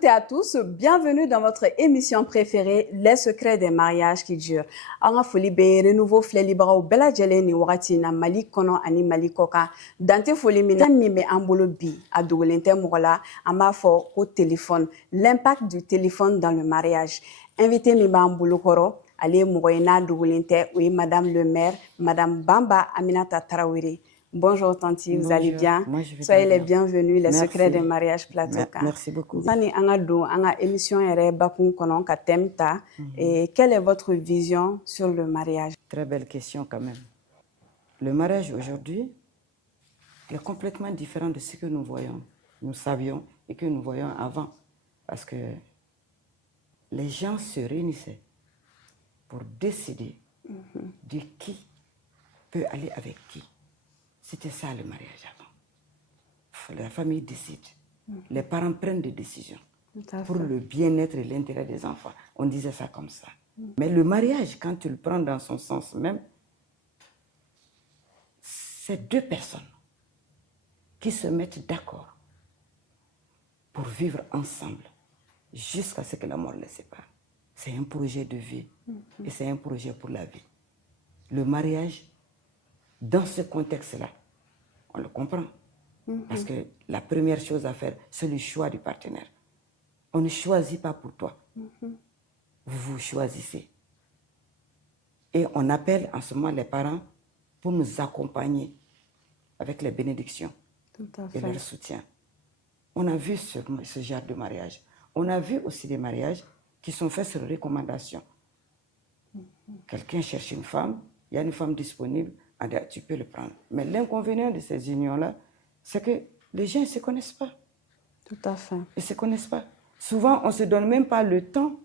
toutes et à tous, bienvenue dans votre émission préférée, Les secrets des mariages qui durent. An ka foli bɛ renouveau filɛlibagaw bɛɛ lajɛlen ni wagati in na Mali kɔnɔ ani Mali kɔkan. Dante foli min na thème min bɛ an bolo bi, a dogolen tɛ mɔgɔ la, an b'a fɔ ko téléphone, l'impact du téléphone dans le mariage. Invité min b'an bolo kɔrɔ, ale ye mɔgɔ ye n'a dogolen tɛ, o ye Madame le maire, Madame Bamba Aminata Traoré. Bonjour Tanti, vous allez bien? Soyez les bienvenus, les secrets des mariages plateau. Merci beaucoup. Sani an ka don an ka émission yɛrɛ bakun kɔnɔ ka thème ta, quelle est votre vision sur le mariage? Très belle question quand même. Le mariage aujourd'hui est complètement différent de ce que nous voyons, nous savions et que nous voyons avant. Parce que les gens se réunissaient pour décider de qui peut aller avec qui. C'était ça le mariage avant. La famille décide. Les parents prennent des décisions pour le bien-être et l'intérêt des enfants. On disait ça comme ça. Mais le mariage, quand tu le prends dans son sens même, c'est deux personnes qui se mettent d'accord pour vivre ensemble jusqu'à ce que la mort les sépare. C'est un projet de vie et c'est un projet pour la vie. Le mariage, dans ce contexte-là, on le comprend. Parce que la première chose à faire, c'est le choix du partenaire. On ne choisit pas pour toi. Vous vous choisissez. Et on appelle en ce moment les parents pour nous accompagner avec les bénédictions et leur soutien. On a vu ce genre de mariage. On a vu aussi des mariages qui sont faits sur recommandation. Quelqu'un cherche une femme, il y a une femme disponible, tu peux le prendre. Mais l'inconvénient de ces unions-là, c'est que les gens ne se connaissent pas. Tout à fait. Ils ne se connaissent pas. Souvent, on ne se donne même pas le temps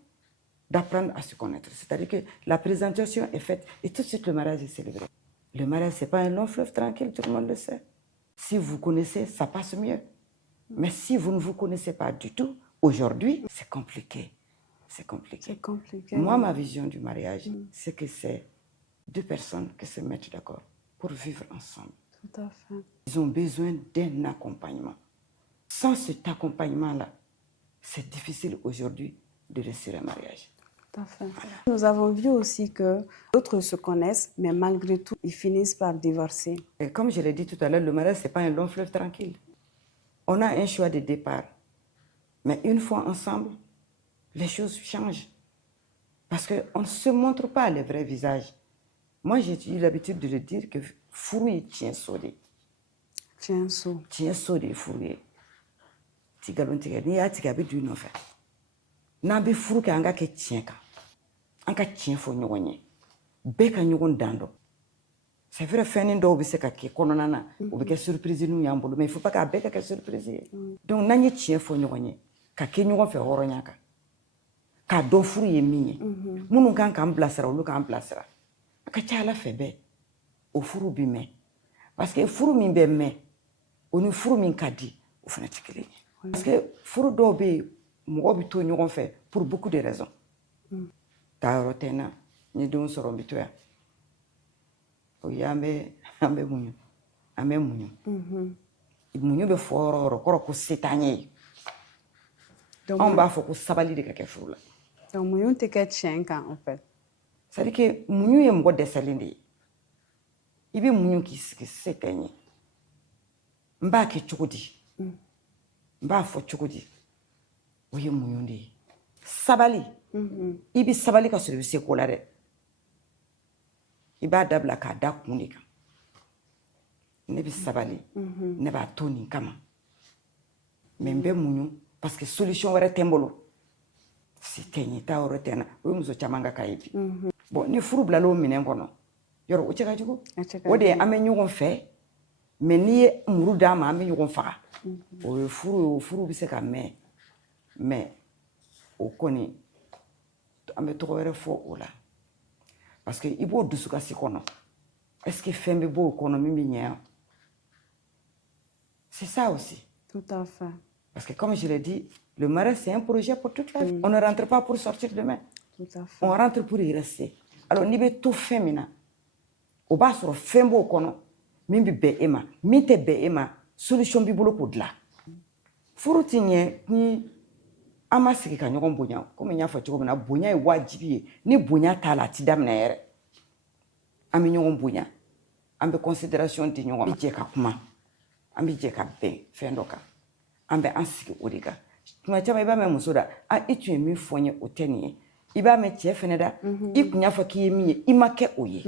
d'apprendre à se connaître. C'est-à-dire que la présentation est faite et tout de suite le mariage est célébré. Le mariage, ce n'est pas un long fleuve tranquille, tout le monde le sait. Si vous connaissez, ça passe mieux. Mais si vous ne vous connaissez pas du tout, aujourd'hui, c'est compliqué. C'est compliqué. C'est compliqué. Moi, ma vision du mariage, c'est que c'est deux personnes qui se mettent d'accord pour vivre ensemble. Tout à fait. Ils ont besoin d'un accompagnement. Sans cet accompagnement-là, c'est difficile aujourd'hui de réussir un mariage. Tout à fait. Voilà. Nous avons vu aussi que d'autres se connaissent, mais malgré tout, ils finissent par divorcer. Et comme je l'ai dit tout à l'heure, le mariage, ce n'est pas un long fleuve tranquille. On a un choix de départ. Mais une fois ensemble, les choses changent. Parce qu'on ne se montre pas les vrais visages. Moi, j'ai eu l'habitude de le dire que furu tient sodé. Tient so. Tient sodé furu. Tigalon tiga ni ya tiga be du no fa. Na be furu ka anga ke tient ka. Anga tient fo nyogonye. Be ka nyogon dando. C'est vrai fin ndo be se ka ke konona na, o be ke surprise nu yambolo, mais il faut pas ka be ka surprise. Donc nanye tient fo nyogonye. Ka ke nyogon fe horonya ka. Ka do furu ye minye. Munu kan kan blasera, olu kan blasera. Ka ca ala fɛ bɛɛ o furu bi mɛn parce que furu min bɛ mɛn o ni furu min ka di o fana tɛ kelen ye parce que furu dɔw bɛ yen mɔgɔ bɛ to ɲɔgɔn fɛ pour beaucoup de raisons taa yɔrɔ tɛ n na n ye denw sɔrɔ n bɛ to yan o ye an bɛ muɲu an bɛ muɲu muɲu bɛ fɔ yɔrɔ o yɔrɔ kɔrɔ ko se t'an ye anw b'a fɔ ko sabali de ka kɛ furu la donc muɲu tɛ kɛ tiɲɛ kan en fait. C'est-à-dire que muɲu ye mɔgɔ dɛsɛlen de ye i bɛ muɲu k'i sigi se tɛ n ye n b'a kɛ cogo di n b'a fɔ cogo di o ye muɲu de ye sabali i bɛ sabali ka sɔrɔ i bɛ se ko la dɛ i b'a dabila k'a da kun de kan ne bɛ sabali ne b'a to nin kama mais n bɛ muɲu parce que solution wɛrɛ tɛ n bolo si tɛ n ye taa yɔrɔ tɛ n na o ye muso caman ka cas ye bi. Bon, ni furu bila l'o minɛn kɔnɔ yɔrɔ o cɛ ka jugu o de ye an bɛ ɲɔgɔn fɛ mais n'i ye muru d'a ma an bɛ ɲɔgɔn faga o ye furu ye o furu bɛ se ka mɛn mais o kɔni an bɛ tɔgɔ wɛrɛ fɔ o la parce que i b'o dusukasi kɔnɔ est-ce que fɛn bɛ bɔ o kɔnɔ min bɛ ɲɛ yan c'est ça aussi. Tout à fait. Parce que comme je l'ai dit, le mariage c'est un projet pour toute la vie. On ne rentre pas pour sortir demain. Tout à fait. On rentre pour y rester. Alors n'i bɛ to fɛn min na o b'a sɔrɔ fɛn b'o kɔnɔ min bɛ bɛn e ma min tɛ bɛn e ma solution b'i bolo k'o dilan. Furu ti ɲɛ ni an ma sigi ka ɲɔgɔn bonya komi n y'a fɔ cogo min na bonya ye wajibi ye ni bonya t'a la a ti daminɛ yɛrɛ an bɛ ɲɔgɔn bonya an bɛ considération di ɲɔgɔn ma an bɛ jɛ ka kuma an bɛ jɛ ka bɛn fɛn dɔ kan an bɛ an sigi o de kan tuma caman i b'a mɛn muso da i tun ye min fɔ n ye o tɛ nin ye i b'a mɛn cɛ fɛnɛ da i kun y'a fɔ k'i ye min ye i ma kɛ o ye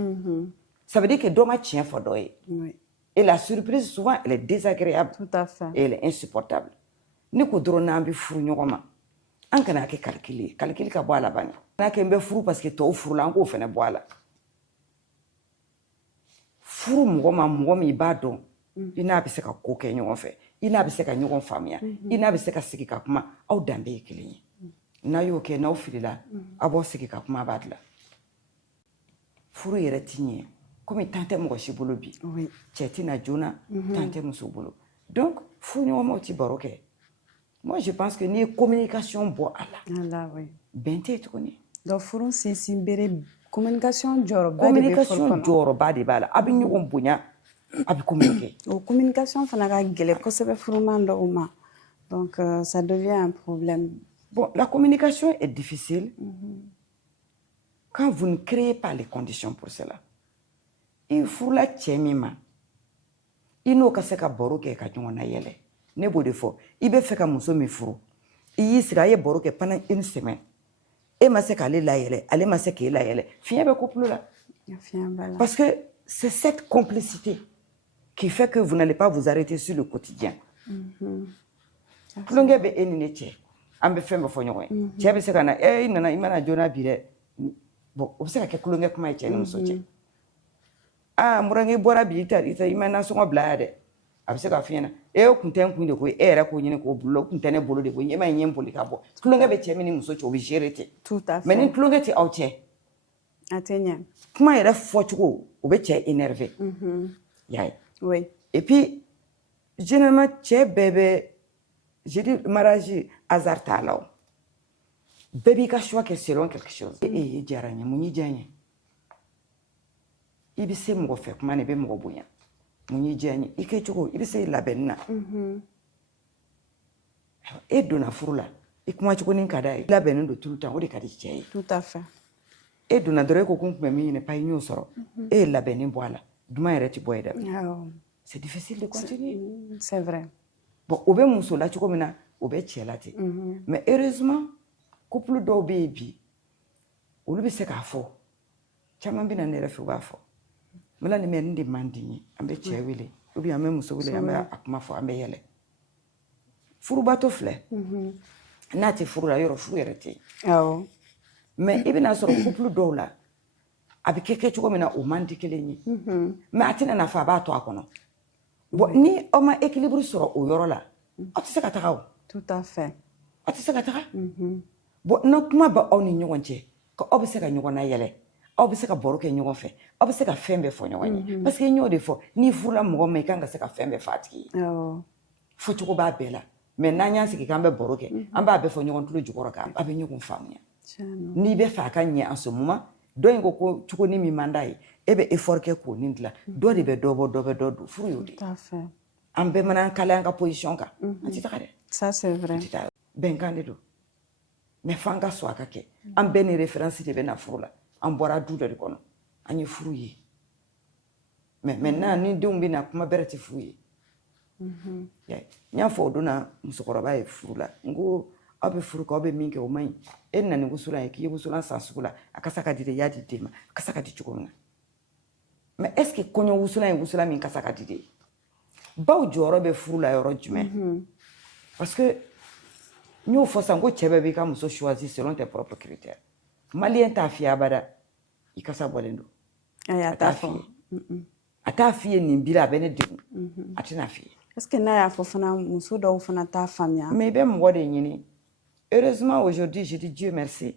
ça veut dire que dɔ ma tiɲɛ fɔ dɔ ye et la surprise souvent elle est désagréable tout à fait et elle est insupportable ne ko dɔrɔn n'an bɛ furu ɲɔgɔn ma an kana kɛ calcul ye calcul ka bɔ a la bani n'a kɛ n bɛ furu parce que tɔw furula an k'o fɛnɛ bɔ a la furu mɔgɔ ma mɔgɔ min i b'a dɔn i n'a bɛ se ka ko kɛ ɲɔgɔn fɛ i n'a bɛ se ka ɲɔgɔn faamuya i n'a bɛ se ka sigi ka kuma aw danbe ye kelen ye n'a y'o kɛ n'aw filila a b'aw sigi ka kuma a b'a dilan furu yɛrɛ ti ɲɛ komi temps tɛ mɔgɔ si bolo bi cɛ tɛna joona temps tɛ muso bolo donc furu ɲɔgɔnmaw ti baro kɛ moi je pense que n'i ye communication bɔ a la bɛn tɛ yen tuguni donc furu sinsin bere communication jɔyɔrɔba de b'a la a bɛ ɲɔgɔn bonya a bɛ communiquer o communication fana ka gɛlɛn kosɛbɛ furuman dɔw ma donc ça devient un problème. Bon, la communication est difficile quand vous ne créez pas les conditions pour cela. Il faut la tchemima. Il n'o ka se ka baro kɛ ka ɲɔgɔn na yɛlɛ. Ne b'o de fɔ. I bɛ fɛ ka muso min furu. I y'i sigi a ye baro kɛ pendant une semaine. E ma se k'ale layɛlɛ, ale ma se k'e layɛlɛ. Fiɲɛ bɛ couple la. Parce que c'est cette complicité qui fait que vous n'allez pas vous arrêter sur le quotidien. Kulonkɛ bɛ e ni ne cɛ. An bɛ fɛn bɛ fɔ ɲɔgɔn ye. Cɛ bɛ se ka na i nana i mana joona bi dɛ. Bon, o bɛ se ka kɛ kulonkɛ kuma ye cɛ ni muso cɛ. Murange bɔra bi i ma nasɔngɔ bila yan dɛ. A bɛ se ka f'i ɲɛna o kun tɛ n kun de koyi e yɛrɛ k'o ɲini k'o bolo o kun tɛ ne bolo de koyi e ma ɲɛ n boli ka bɔ. Kulonkɛ bɛ cɛ min ni muso cɛ o bɛ gérer ten. Tout à fait. Mais ni kulonkɛ tɛ aw cɛ. A tɛ ɲɛ. Kuma yɛrɛ fɔcogo o bɛ cɛ énervé. Y'a ye. Oui. Et puis généralement cɛ bɛɛ bɛ je dis mariage hasard t'a la o. Bɛɛ b'i ka choix kɛ selon quelque chose. E diyara n ye mun y'i diya n ye. I bɛ se mɔgɔ fɛ kuma na i bɛ mɔgɔ bonya. Mun y'i diya n ye i kɛ cogo i bɛ se labɛnni na. E donna furu la i kuma cogo ni ka d'a ye. Labɛnnen don tout le temps o de ka di cɛ ye. Tout à fait. E donna dɔrɔn e ko ko n kun bɛ min ɲini pas i y'o sɔrɔ. E ye labɛnni bɔ a la duman yɛrɛ ti bɔ ye dɛ. C'est difficile de continuer. C'est vrai. Bon o bɛ muso la cogo min na o bɛ cɛ la ten. Mais heureusement couple dɔw bɛ yen bi olu bɛ se k'a fɔ caman bɛ na ne yɛrɛ fɛ u b'a fɔ mala nin mɛ nin de man di n ye an bɛ cɛ wele ou bien an bɛ muso wele an bɛ a kuma fɔ an bɛ yɛlɛ furubato filɛ n'a tɛ furu la yɔrɔ furu yɛrɛ tɛ yen mais i bɛna sɔrɔ couple dɔw la a bɛ kɛ cogo min na o man di kelen ye mais a tɛna na fɔ a b'a to a kɔnɔ bon ni aw ma équilibre sɔrɔ o yɔrɔ la aw tɛ se ka taga o. Tout à fait. aw tɛ se ka taga. Bon na kuma bɛ aw ni ɲɔgɔn cɛ ka aw bɛ se ka ɲɔgɔn na yɛlɛ aw bɛ se ka baro kɛ ɲɔgɔn fɛ aw bɛ se ka fɛn bɛɛ fɔ ɲɔgɔn ye parce que n y'o de fɔ n'i furula mɔgɔ ma i kan ka se ka fɛn bɛɛ fɔ a tigi ye fɔcogo b'a bɛɛ la mais n'an y'an sigi k'an bɛ baro kɛ an b'a bɛɛ fɔ ɲɔgɔn tulo jukɔrɔ kan a bɛ ɲɔgɔn faamuya n'i bɛ fɛ a ka ɲɛ en ce moment dɔ in ko cogo ni min man d'a ye e bɛ effort kɛ k'o nin dilan dɔ de bɛ dɔ bɔ dɔ bɛ dɔ don furu y'o de ye an bɛɛ mana an kalaya an ka position kan an tɛ taga dɛ. Ça c'est vrai. Bɛnkan de don. Mais f'an ka sɔn a ka kɛ an bɛɛ ni référence de bɛ na furu la an bɔra du dɔ de kɔnɔ an ye furu ye mais maintenant ni denw bɛ na kuma bɛrɛ tɛ furu ye n y'a fɔ o don na musokɔrɔba ye furu la n ko aw bɛ furu kɛ aw bɛ min kɛ o man ɲi e nana ni wusulan ye k'i ye wusulan san sugu la a kasa ka di de i y'a di den ma a kasa ka di cogo min na mais est ce que kɔɲɔ wusulan ye wusulan min kasa ka di de ye baw jɔyɔrɔ bɛ furu la yɔrɔ jumɛn parce que n y'o fɔ sisan ko cɛ bɛɛ b'i ka muso choisir selon tes propres critères maliyɛn t'a f'i ye abada i kasa bɔlen don a t'a f'i ye a t'a f'i ye nin bira a bɛ ne degun a tɛna f'i ye. Est ce que n'a y'a fɔ fana muso dɔw fana t'a faamuya. Mais i bɛ mɔgɔ de ɲini heureusement aujourd'hui je dis Dieu merci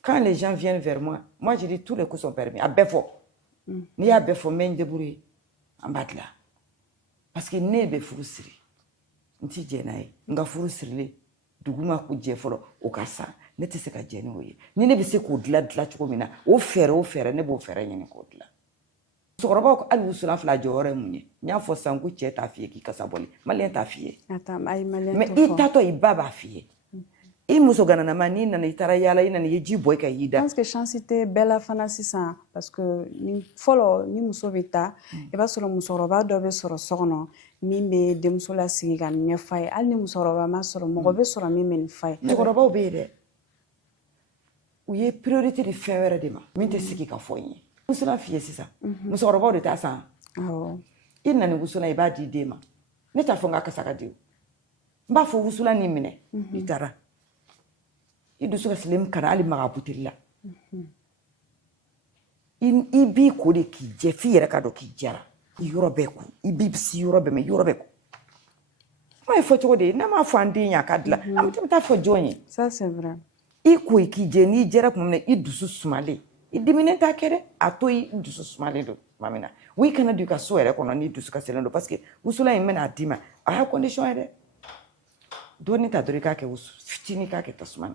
quand les gens viennent vers moi je dis tous les coups sont permis a bɛɛ fɔ n'i y'a bɛɛ fɔ n bɛ n débrouiller an b'a dilan parce que ne bɛ furu siri n ti jɛ n'a ye n ka furu sirilen dugu ma ko jɛ fɔlɔ o ka san ne tɛ se ka jɛ n'o ye ni ne bɛ se k'o dilan cogo min na o fɛɛrɛ ne b'o fɛɛrɛ ɲini k'o dilan musokɔrɔbaw ko hali wusulan fila jɔyɔrɔ ye mun ye n y'a fɔ sisan ko cɛ t'a f'i ye k'i kasa bɔli maliyɛn t'a f'i ye mais i taatɔ i ba b'a f'i ye I muso gananama n'i nana i taara yaala i nana i ye ji bɔ i ka y'i da. Je pense que chance tɛ bɛɛ la fana sisan parce que ni fɔlɔ ni muso bɛ taa i b'a sɔrɔ musokɔrɔba dɔ bɛ sɔrɔ so kɔnɔ min bɛ denmuso lasigi ka nin ɲɛf'a ye hali ni musokɔrɔba ma sɔrɔ mɔgɔ bɛ sɔrɔ min bɛ nin f'a ye. Musokɔrɔbaw bɛ yen dɛ u ye priorité di fɛn wɛrɛ de ma min tɛ sigi ka fɔ n ye. Wusulan f'i ye sisan musokɔrɔbaw de t'a san. Awɔ. I nana ni wusulan i b'a di den ma ne t'a fɔ n k'a kasa ka di o n b'a fɔ wusulan ni minɛ i taara i dusu kasilen kana hali maga buteli la i b'i ko de k'i jɛ f'i yɛrɛ ka dɔn k'i jɛra i yɔrɔ bɛɛ ko i b'i bisi yɔrɔ bɛɛ mɛ yɔrɔ bɛɛ ko kuma ye fɔ cogo de ye n'a m'a fɔ an den ye a ka dilan an bɛ taa fɔ jɔn ye. Ça c'est vrai. I ko k'i jɛ n'i jɛra tuma min na i dusu sumalen i diminen t'a kɛ dɛ a to i dusu sumalen don tuma min na wa i kana don i ka so yɛrɛ kɔnɔ n'i dusu kasilen don parce que wusulan in bɛna d'i ma a y'a condition ye dɛ dɔɔni ta dɔrɔn i k'a kɛ fitinin k'a kɛ tasuma na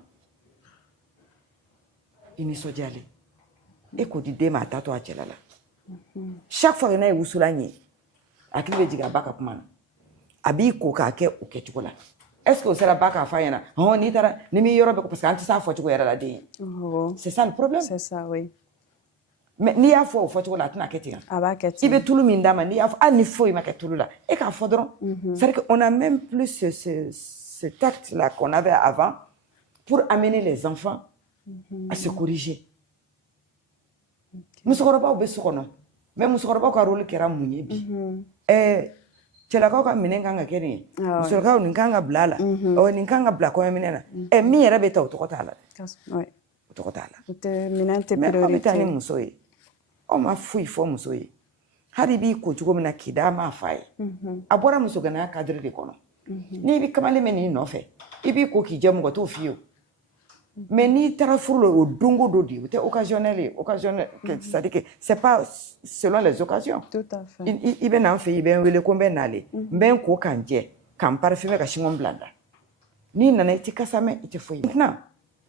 i nisɔndiyalen e k'o di den ma a t'a to a cɛla la chaque fois que n'a ye wusulan ye a hakili bɛ jigin a ba ka kuma na a b'i ko k'a kɛ o kɛcogo la est ce que o sera ba k'a f'a ɲɛna hɔn n'i taara ni m'i yɔrɔ bɛ ko parce que an tɛ s'a fɔcogo yɛrɛ la den ye. C'est ça le problème. C'est ça, oui. Mais n'i y'a fɔ o fɔcogo la a tɛna kɛ ten. A b'a kɛ ten. I bɛ tulu min d'a ma n'i y'a fɔ hali ni foyi ma kɛ tulu la e k'a fɔ dɔrɔn. C'est-à-dire qu'on a même plus cet acte là qu'on avait avant pour amener les enfants à se corriger. Musokɔrɔbaw bɛ so kɔnɔ mais musokɔrɔbaw ka rôle kɛra mun ye bi. Cɛlakaw ka minɛn kan ka kɛ nin ye musolakaw nin kan ka bila a la nin kan ka bila kɔɲɔminɛn na min yɛrɛ bɛ ta o tɔgɔ t'a la o tɔgɔ t'a la minɛn tɛ mais aw bɛ taa ni priorité. muso ye aw ma foyi fɔ muso ye hali b'i ko cogo min na k'i da m'a f'a ye a bɔra muso ganaya cadre de kɔnɔ n'i bɛ kamalen mɛn n'i nɔfɛ i b'i ko k'i jɛ mɔgɔ t'o f'i ye o mais n'i taara furu la o dongo do de o tɛ occasionnel ye occasionnel c'est-à-dire que c'est pas selon les occasions. Tout à fait. I bɛ na n fɛ i bɛ n wele ko n bɛ nale n bɛ n ko ka n jɛ ka n parfumé ka chignon bila n da n'i nana i tɛ kasa mɛn i tɛ foyi mɛn maintenant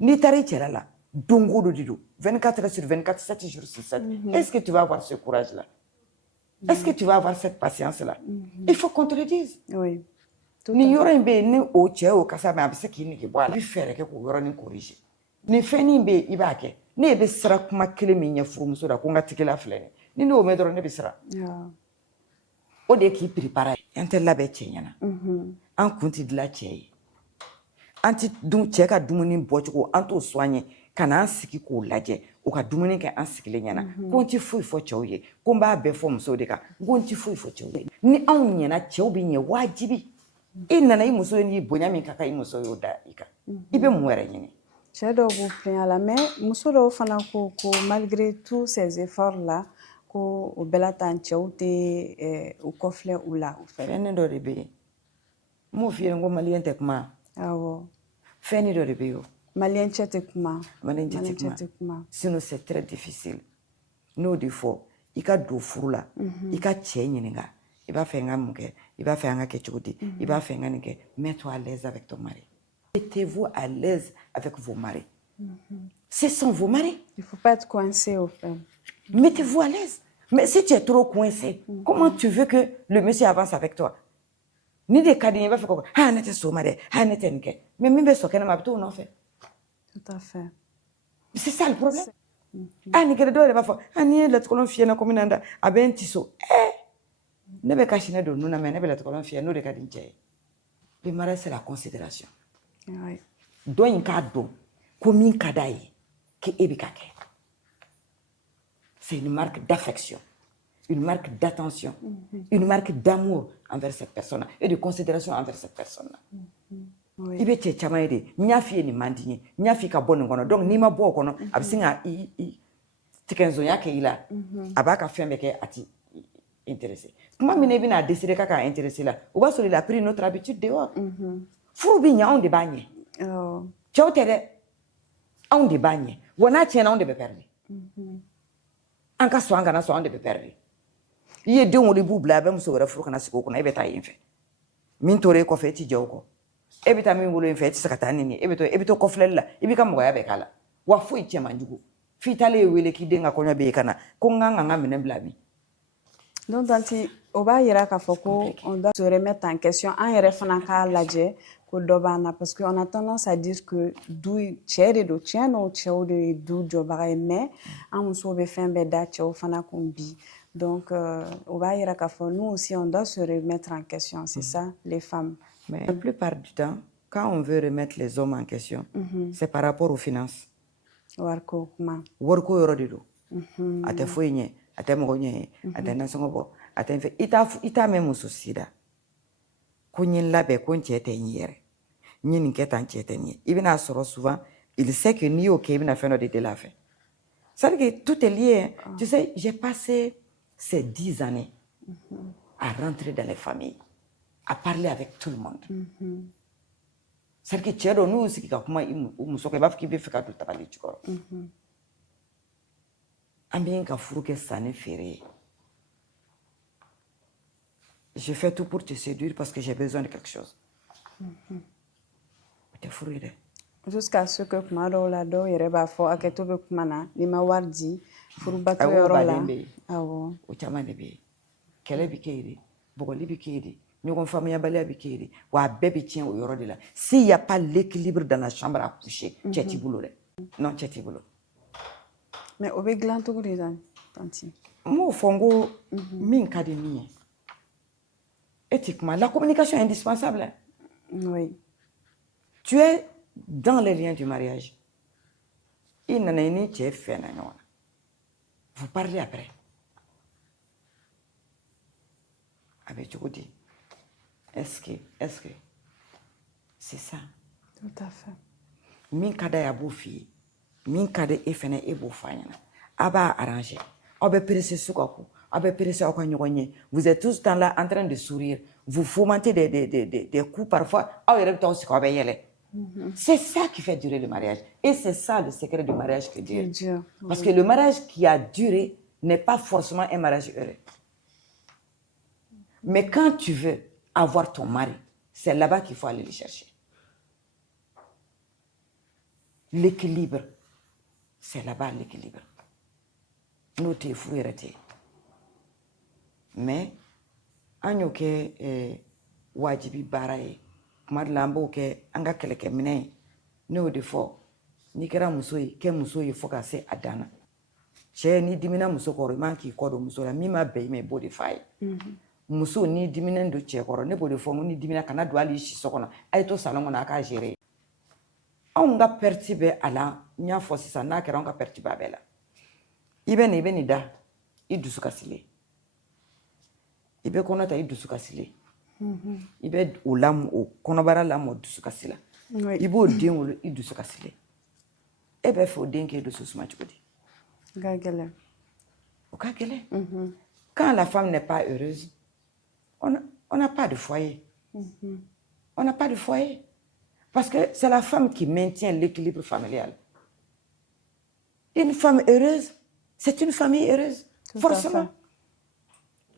n'i taara i cɛla la dongo do de don 24 heures sur 24 7 jours sur 7 est-ce que tu vas avoir ce courage là est-ce que tu vas avoir cette patience là il faut qu'on te le dise. Oui. Ni yɔrɔ in bɛ yen ni o cɛ y'o kasa mɛn a bɛ se k'i nege bɔ a la i bɛ fɛɛrɛ kɛ k'o yɔrɔnin corriger nin fɛnnin bɛ yen i b'a kɛ ne bɛ sira kuma kelen min ɲɛ furumuso la ko n ka tigila filɛ nin ni ne y'o mɛn dɔrɔn ne bɛ siran o de ye k'i préparer an tɛ labɛn cɛ ɲɛna an kun tɛ dilan cɛ ye an tɛ cɛ ka dumuni bɔcogo an t'o soigner ka n'an sigi k'o lajɛ o ka dumuni kɛ an sigilen ɲɛna ko n tɛ foyi fɔ cɛw ye ko n b'a bɛɛ fɔ musow de kan ko n tɛ foyi fɔ cɛw ye ni anw ɲɛna cɛw bɛ ɲɛ wajibi i nana i muso ye n'i bonya min ka kan i muso y'o da i kan i bɛ mun wɛrɛ ɲini. Cɛ dɔw b'u plaignent la mais muso dɔw fana ko malgré tous ces efforts là ko o bɛɛ la tan cɛw tɛ u kɔfilɛ u la u fɛ. Fɛnnin dɔ de bɛ yen n m'o f'i ye ko maliyɛn tɛ kuma. Awɔ. Fɛnnin dɔ de bɛ yen o. Maliyɛn cɛ tɛ kuma. Maliyɛn cɛ tɛ kuma. Sinon c'est très difficile n'o de fɔ i ka don furu la i ka cɛ ɲininka i b'a fɛ n ka mun kɛ i b'a fɛ an ka kɛ cogo di i b'a fɛ n ka nin kɛ mets-toi à l'aise avec ton mari. Mettez-vous à l'aise avec vos maris. Ce sont vos maris. Il ne faut pas être coincé au fait. Mettez-vous à l'aise. Mais si tu es trop coincé, comment tu veux que le monsieur avance avec toi? Ni de ka di n ye i b'a fɛ ko ne tɛ so ma dɛ ne tɛ nin kɛ mais min bɛ sɔn kɛnɛ ma a bɛ t'o nɔfɛ. Tout à fait. C'est ça le problème. Ni kɛra dɔw de b'a fɔ n'i ye latikɔlɔn fiyɛ na komi na n da a bɛ n ti so ne bɛ kasi ne don nun na mais ne bɛ latikɔlɔn fiyɛ n'o de ka di n cɛ ye. Le mariage c'est la considération. Oui. Dɔ in k'a dɔn ko min ka d'a ye k'e bɛ ka kɛ. C'est une marque d'affection, une marque d'attention, une marque d'amour envers cette personne et de considération envers cette personne. Oui. I bɛ cɛ caman ye de n y'a f'i ye nin man di n ye n y'a f'i ka bɔ nin kɔnɔ donc n'i ma bɔ o kɔnɔ a bɛ sin ka tigɛnzonya kɛ i la a b'a ka fɛn bɛɛ kɛ a t'i intéressé kuma min na i bɛna décider k'a k'a intéressé la o b'a sɔrɔ il a pris notre habitude dehors furu bɛ ɲɛ anw de b'a ɲɛ cɛw tɛ dɛ anw de b'a ɲɛ wa n'a tiɲɛna anw de bɛ perdre an ka sɔn an kana sɔn anw de bɛ perdre i ye denw wolo i b'u bila a bɛ muso wɛrɛ furu kana sigi o kunna e bɛ taa yen fɛ min tora e kɔfɛ e tɛ jɛ o kɔ e bɛ taa min wolo yen fɛ e tɛ se ka taa nin ye e bɛ to kɔfilɛli la i b'i ka mɔgɔya bɛɛ k'a la wa foyi cɛ man jugu f'i taalen ye wele k'i den ka kɔɲɔ bɛ yen ka na ko n kan ka n ka minɛn bila bi. Donc tanti o b'a yira k'a fɔ ko on doit se remettre en question an yɛrɛ fana k'a lajɛ ko dɔ b'an na parce que on a tendance à dire que du cɛ de don cɛ n'o cɛw de ye du jɔbaga ye mais an musow bɛ fɛn bɛɛ da cɛw fana kun bi donc o b'a yira k'a fɔ nous aussi on doit se remettre en question c'est ça les femmes. Mais la plupart du temps quand on veut remettre les hommes en question c'est par rapport aux finances. wariko kuma. Wariko yɔrɔ de don. A tɛ foyi ɲɛ a tɛ mɔgɔ ɲɛ a tɛ nasɔngɔ bɔ a tɛ fɛ i t'a mɛn muso si da ko n ye n labɛn ko n cɛ tɛ n yɛrɛ n ye nin kɛ tan n cɛ tɛ n ye i bɛna sɔrɔ souvent il sait que n'i y'o kɛ i bɛna fɛn dɔ de deli a fɛ c'est-à-dire que tout est lié tu sais j'ai passé ces 10 années à rentrer dans les familles à parler avec tout le monde c'est-à-dire que cɛ dɔ n'u sigi ka kuma i muso kɔ i b'a fɔ k'i bɛ fɛ ka don tabali jukɔrɔ an bɛ ka furu kɛ sanni feere ye je fais tout pour te séduire parce que j'ai besoin de quelque chose o tɛ furu ye dɛ jusqu'à ce que kuma dɔw la dɔw yɛrɛ b'a fɔ hakɛto bɛ kuma na n'i ma wari di furubato yɔrɔ la awɔ o caman de bɛ yen kɛlɛ bɛ kɛ yen de bɔgɔli bɛ kɛ yen de ɲɔgɔn faamuyabaliya bɛ kɛ yen de wa a bɛɛ bɛ tiɲɛ o yɔrɔ de la s'il y a pas l'équilibre dans la chambre à coucher cɛ t'i bolo dɛ non cɛ t'i bolo mais o bɛ dilan cogo di tanti n m'o fɔ n ko min ka di min ye éthiquement la communication est indispensable oui tu es dans les liens du mariage i nana i ni cɛ fɛnna ɲɔgɔn na vous parlez après a bɛ cogo di est-ce que c'est ça tout à fait min ka d'a ye a b'o f'i ye min ka di e fɛnɛ e b'o f'a ɲɛna a b'a arranger aw bɛ presser su ka ko aw bɛ presser aw ka ɲɔgɔn ye vous êtes tous temps là en train de sourire vous fomentez des coups parfois aw yɛrɛ bɛ taa aw sigi aw bɛ yɛlɛ c'est ça qui fait durer le mariage et c'est ça le secret du mariage qui dure parce que le mariage qui a duré n'est pas forcément un mariage heureux mais quand tu veux avoir ton mari c'est là-bas qu'il faut aller le chercher l'équilibre c'est là-bas l'équilibre n'o tɛ furu yɛrɛ tɛ mais an y'o kɛ wajibi baara ye kuma dɔ la an b'o kɛ an ka kɛlɛkɛminɛ ye ne y'o de fɔ n'i kɛra muso ye kɛ muso ye fo ka se a dan na cɛ n'i dimina muso kɔrɔ i man k'i kɔ don muso la min ma bɛn i ma i b'o de f'a ye muso n'i diminen don cɛ kɔrɔ ne b'o de fɔ n ko n'i dimina kana don hali i si so kɔnɔ a ye to salon kɔnɔ a k'a gérer anw ka perte bɛ a la n y'a fɔ sisan n'a kɛra anw ka perte b'a bɛɛ la i bɛ nin da i dusu kasilen i bɛ kɔnɔ ta i dusu kasilen i bɛ o kɔnɔbara lamɔ dusu kasi la i b'o den wolo i dusu kasilen e bɛ fɛ o den k'e dusu suma cogo di o ka gɛlɛn quand la femme n'est pas heureuse on n'a pas de foyer on n'a pas de foyer parce que c'est la femme qui maintient l'équilibre familial une femme heureuse c'est une famille heureuse forcément.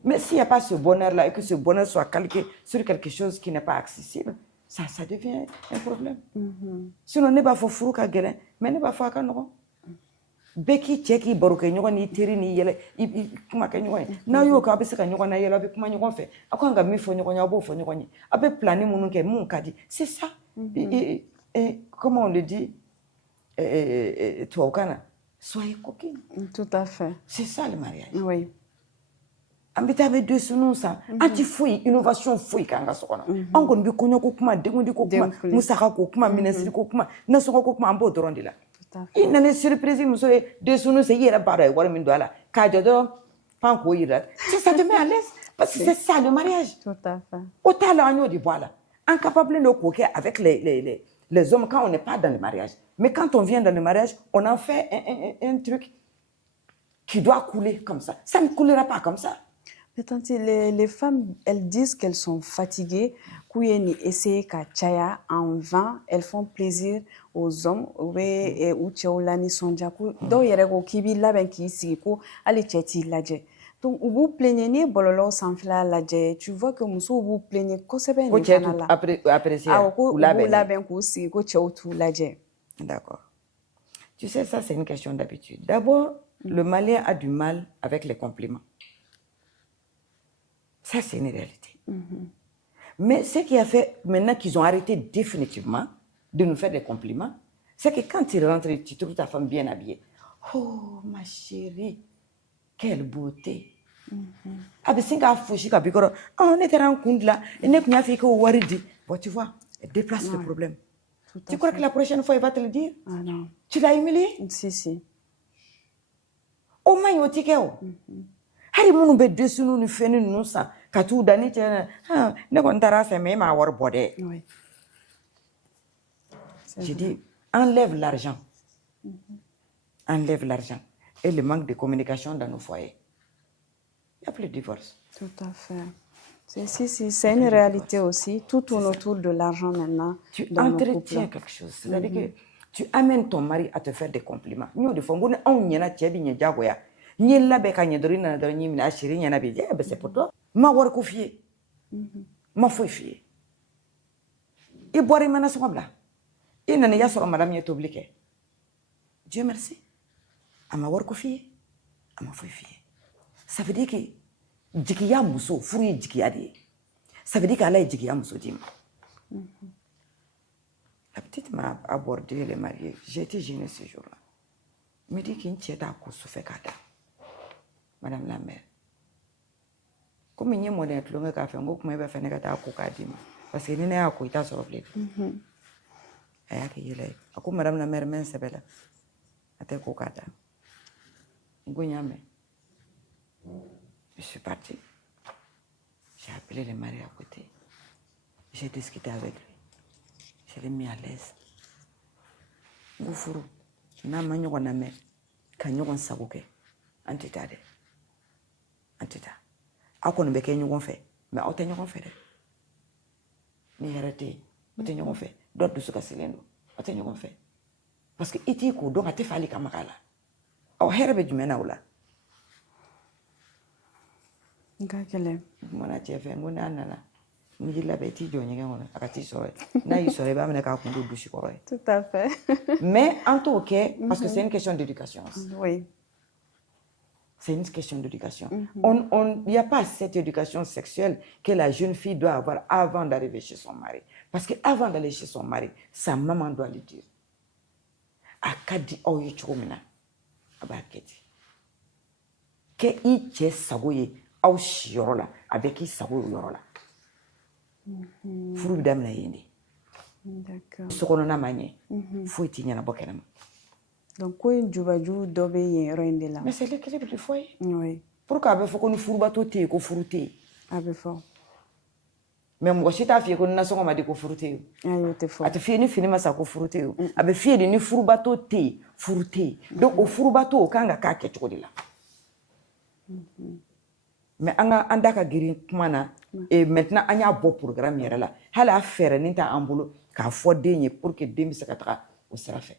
Mais s'il n'y a pas ce bonheur-là et que ce bonheur soit calqué sur quelque chose qui n'est pas accessible, ça devient un problème. Sinon, ne b'a fɔ furu ka gɛlɛn, mais ne b'a fɔ a ka nɔgɔn. Bɛɛ k'i cɛ k'i baro kɛ ɲɔgɔn n'i teri n'i yɛlɛ i kuma kɛ ɲɔgɔn ye. N'a y'o kɛ aw bɛ se ka ɲɔgɔn na yɛlɛ aw bɛ kuma ɲɔgɔn fɛ. Aw kan ka min fɔ ɲɔgɔn ye aw b'o fɔ ɲɔgɔn ye. Aw bɛ planning minnu kɛ mun ka di. C'est ça. Comment on le dit tubabukan na? Soyez coquine. Tout à fait. C'est ça le mariage. Oui. An bɛ taa bɛ dosunu san an ti foyi innovation foyi k'an ka so kɔnɔ an kɔni bɛ kɔɲɔ ko kuma denkundi ko kuma musaka ko kuma minisiri ko kuma nasɔngɔ ko kuma an b'o dɔrɔn de la i nana surprise muso ye dosunu san i yɛrɛ b'a dɔn a ye wari min don a la k'a jɔ dɔrɔn pan k'o yira ça te met à l'aise parce que c'est ça le mariage o t'a la an y'o de bɔ a la an capable de k'o kɛ avec les hommes quand on n'est pas dans le mariage mais quand on vient dans le mariage on en fait un truc qui doit couler comme ça ne coulera pas comme ça. Mais tante, les femmes, elles disent qu'elles sont fatiguées, qu'elles essaient qu'à chaya en vain, elles font plaisir aux hommes, ou tchaoulani sonjaku, do yerego kibi laben ki siko, allez tcheti ladje. Donc, vous plaignez ni bololo sans fla ladje, tu vois que muso vous plaignez ko sebe ni fanala. Apprécier ou laben ku siko tchautu ladje. D'accord. Tu sais, ça c'est une question d'habitude. D'abord, le Malien a du mal avec les compliments. Ça, c'est une réalité. Mais ce qui a fait maintenant qu'ils ont arrêté définitivement de nous faire des compliments, c'est que quand tu rentres, tu trouves ta femme bien habillée. Oh, ma chérie, quelle beauté. A bɛ sin k'a fosi ka b'i kɔrɔ ne taara n kun dilan ne tun y'a fɔ i k'o wari di. Bon, tu vois, elle déplace le problème. Tu crois que la prochaine fois, il va te le dire? Ah non. Tu l'as humilié? Si. O ma ɲi o ti kɛ o. Hali minnu bɛ desunu ni fɛn ninnu san ka t'u da ni cɛ na ne kɔni taara fɛ mais e m'a wari bɔ dɛ. Oui. J'ai dit, enlève l'argent. Enlève l'argent. Et le manque de communication dans nos foyers. Il n'y a plus de divorce. Tout à fait. C'est une réalité aussi. Tout tourne autour de l'argent maintenant. Tu dans nos entretiens couples. quelque chose. C'est-à-dire que tu amènes ton mari à te faire des compliments. Nous, des fois, on y en a qui ont diagoya. Ni la be ka nyedori na do ni mina shiri nyana be c'est pour toi. Ma war ko fier. Ma foi fier. Et boire mana so bla. Et nana ya soro madame yeto obliqué. Dieu merci. Ama war ko fier. Ama foi fier. Ça veut dire que jigiya muso furu ye jigiya de. Ça veut dire qu'Allah est jigiya muso dim. La petite m'a abordé les mariés. J'ai été gênée ce jour-là. Me dit qu'il n'y a pas de kada. Madame la mère. Comme il y a un modèle, il y a un fait, il y a fait un parce que il y a un peu de temps. Il y a un madame la mère, mais c'est belle. Je suis partie. J'ai appelé le mari à côté. J'ai discuté avec lui. Je l'ai mis à l'aise. Goufuru, n'a pas de namé, quand nous avons saboté, antitade, antita. A qu'on be kenyu gon fait, mais on tenyu gon fait. Ni arrêté, on tenyu gon fait. D'autres de ce cas silendo, on tenyu gon fait. Parce que iti ko donc ate fali kamakala. Au herbe du menaoula. Ngakele. Mona chef ngona nana. Ni la beti jo nyenge ngona akati sore. Na yi sore ba mena ka kundu dushi ko. Tout à fait. Mais en tout cas, parce que c'est une question d'éducation. Oui. C'est une question d'éducation. Il n'y a pas cette éducation sexuelle que la jeune fille doit avoir avant d'arriver chez son mari. Parce qu'avant d'aller chez son mari, sa maman doit lui dire. Akadi oyi chomina. Abaketi. Ke i che sagoye au shiorola avec i sagoye yorola. Furu bidamna yindi. D'accord. Sokonona manye. Faut tinya na bokenam. Donc, quoi, Djoubadjou, Dobé, et Rendela. Mais c'est l'équilibre du foyer. Oui. Pourquoi il faut qu'on fourbe à tout et qu'on fourte? Ah, ben fort. Mais moi, si tu as fait qu'on n'a pas dit qu'on fourte. Ah, il était fort. A te fait ni finima sa qu'on fourte. A be fait ni fourbe à tout et fourte. Donc, au fourbe à tout, quand on a quelque chose là. Mais on a guéri mana et maintenant on a un beau programme là. Elle a fait un boulot qu'a fois dernier pour que 2024 au sera fait.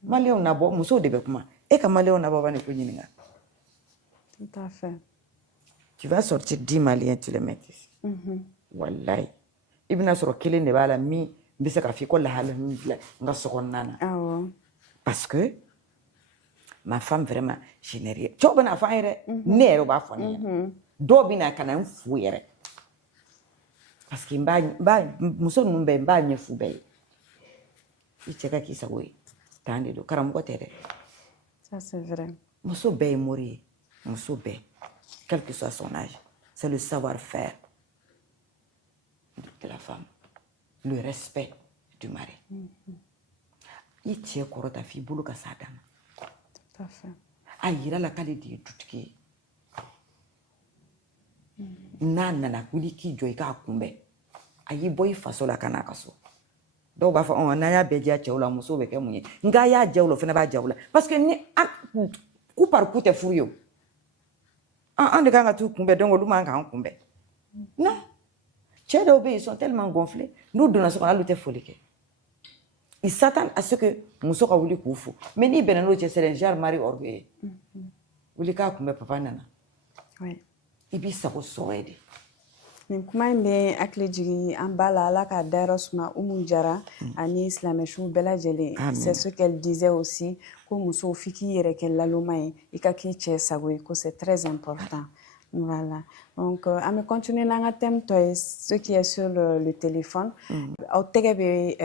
Maléon n'a pas muso de bekuma et que Maléon n'a pas ni. Tout à fait. Tu vas sortir 10 Maliens, tu les mets ici. Wallahi. Ibn Asro Kélé ne va la mi, mais c'est qu'à faire quoi la halle, nga sokonnana. Ah ouais. Parce que ma femme vraiment générée. Tu vois, na faire nero ba foni. Do bina kana fouire. Parce que mba muso numbe mba nyefu bay. Icheka ki sawe. Tande do karamuko tere. Ça c'est vrai. Muso bay mourir. Muso bay. Quel que soit son âge, c'est le savoir-faire de la femme, le respect du mari. Il tient encore ta fille, boulot sa dame. Tout à fait. Aïra la qualité de tout qui. Nana kuli ki joy ka kumbe. Ayi boy faso la kanakaso. Donc ba fa on na ya beja chewla muso be ke munye. Nga ya jewlo fena ba jewla parce que ni coup par coup te furieux. En de ganga tout kumbe donc luma nga kumbe. Non. Chez les ils sont tellement gonflés. Nous donnons ce qu'on a l'autre folie. Ils s'attendent à ce que muso ka wuli kufu. Mais ni benano c'est un genre mari orgueilleux. Wuli ka kumbe papa nana. Oui. Ibi sa ko soede. Nin kuma in bɛ hakili jigin an ba la Ala ka dayɔrɔ suma Umu Jara ani silamɛsu bɛɛ lajɛlen. C'est ce qu'elle disait aussi ko muso f'i k'i yɛrɛ kɛ laloma ye i ka k'i cɛ sago ye ko c'est très important. Voilà. Donc, on va continuer dans le thème, toi, ce qui est sur le téléphone. Au tege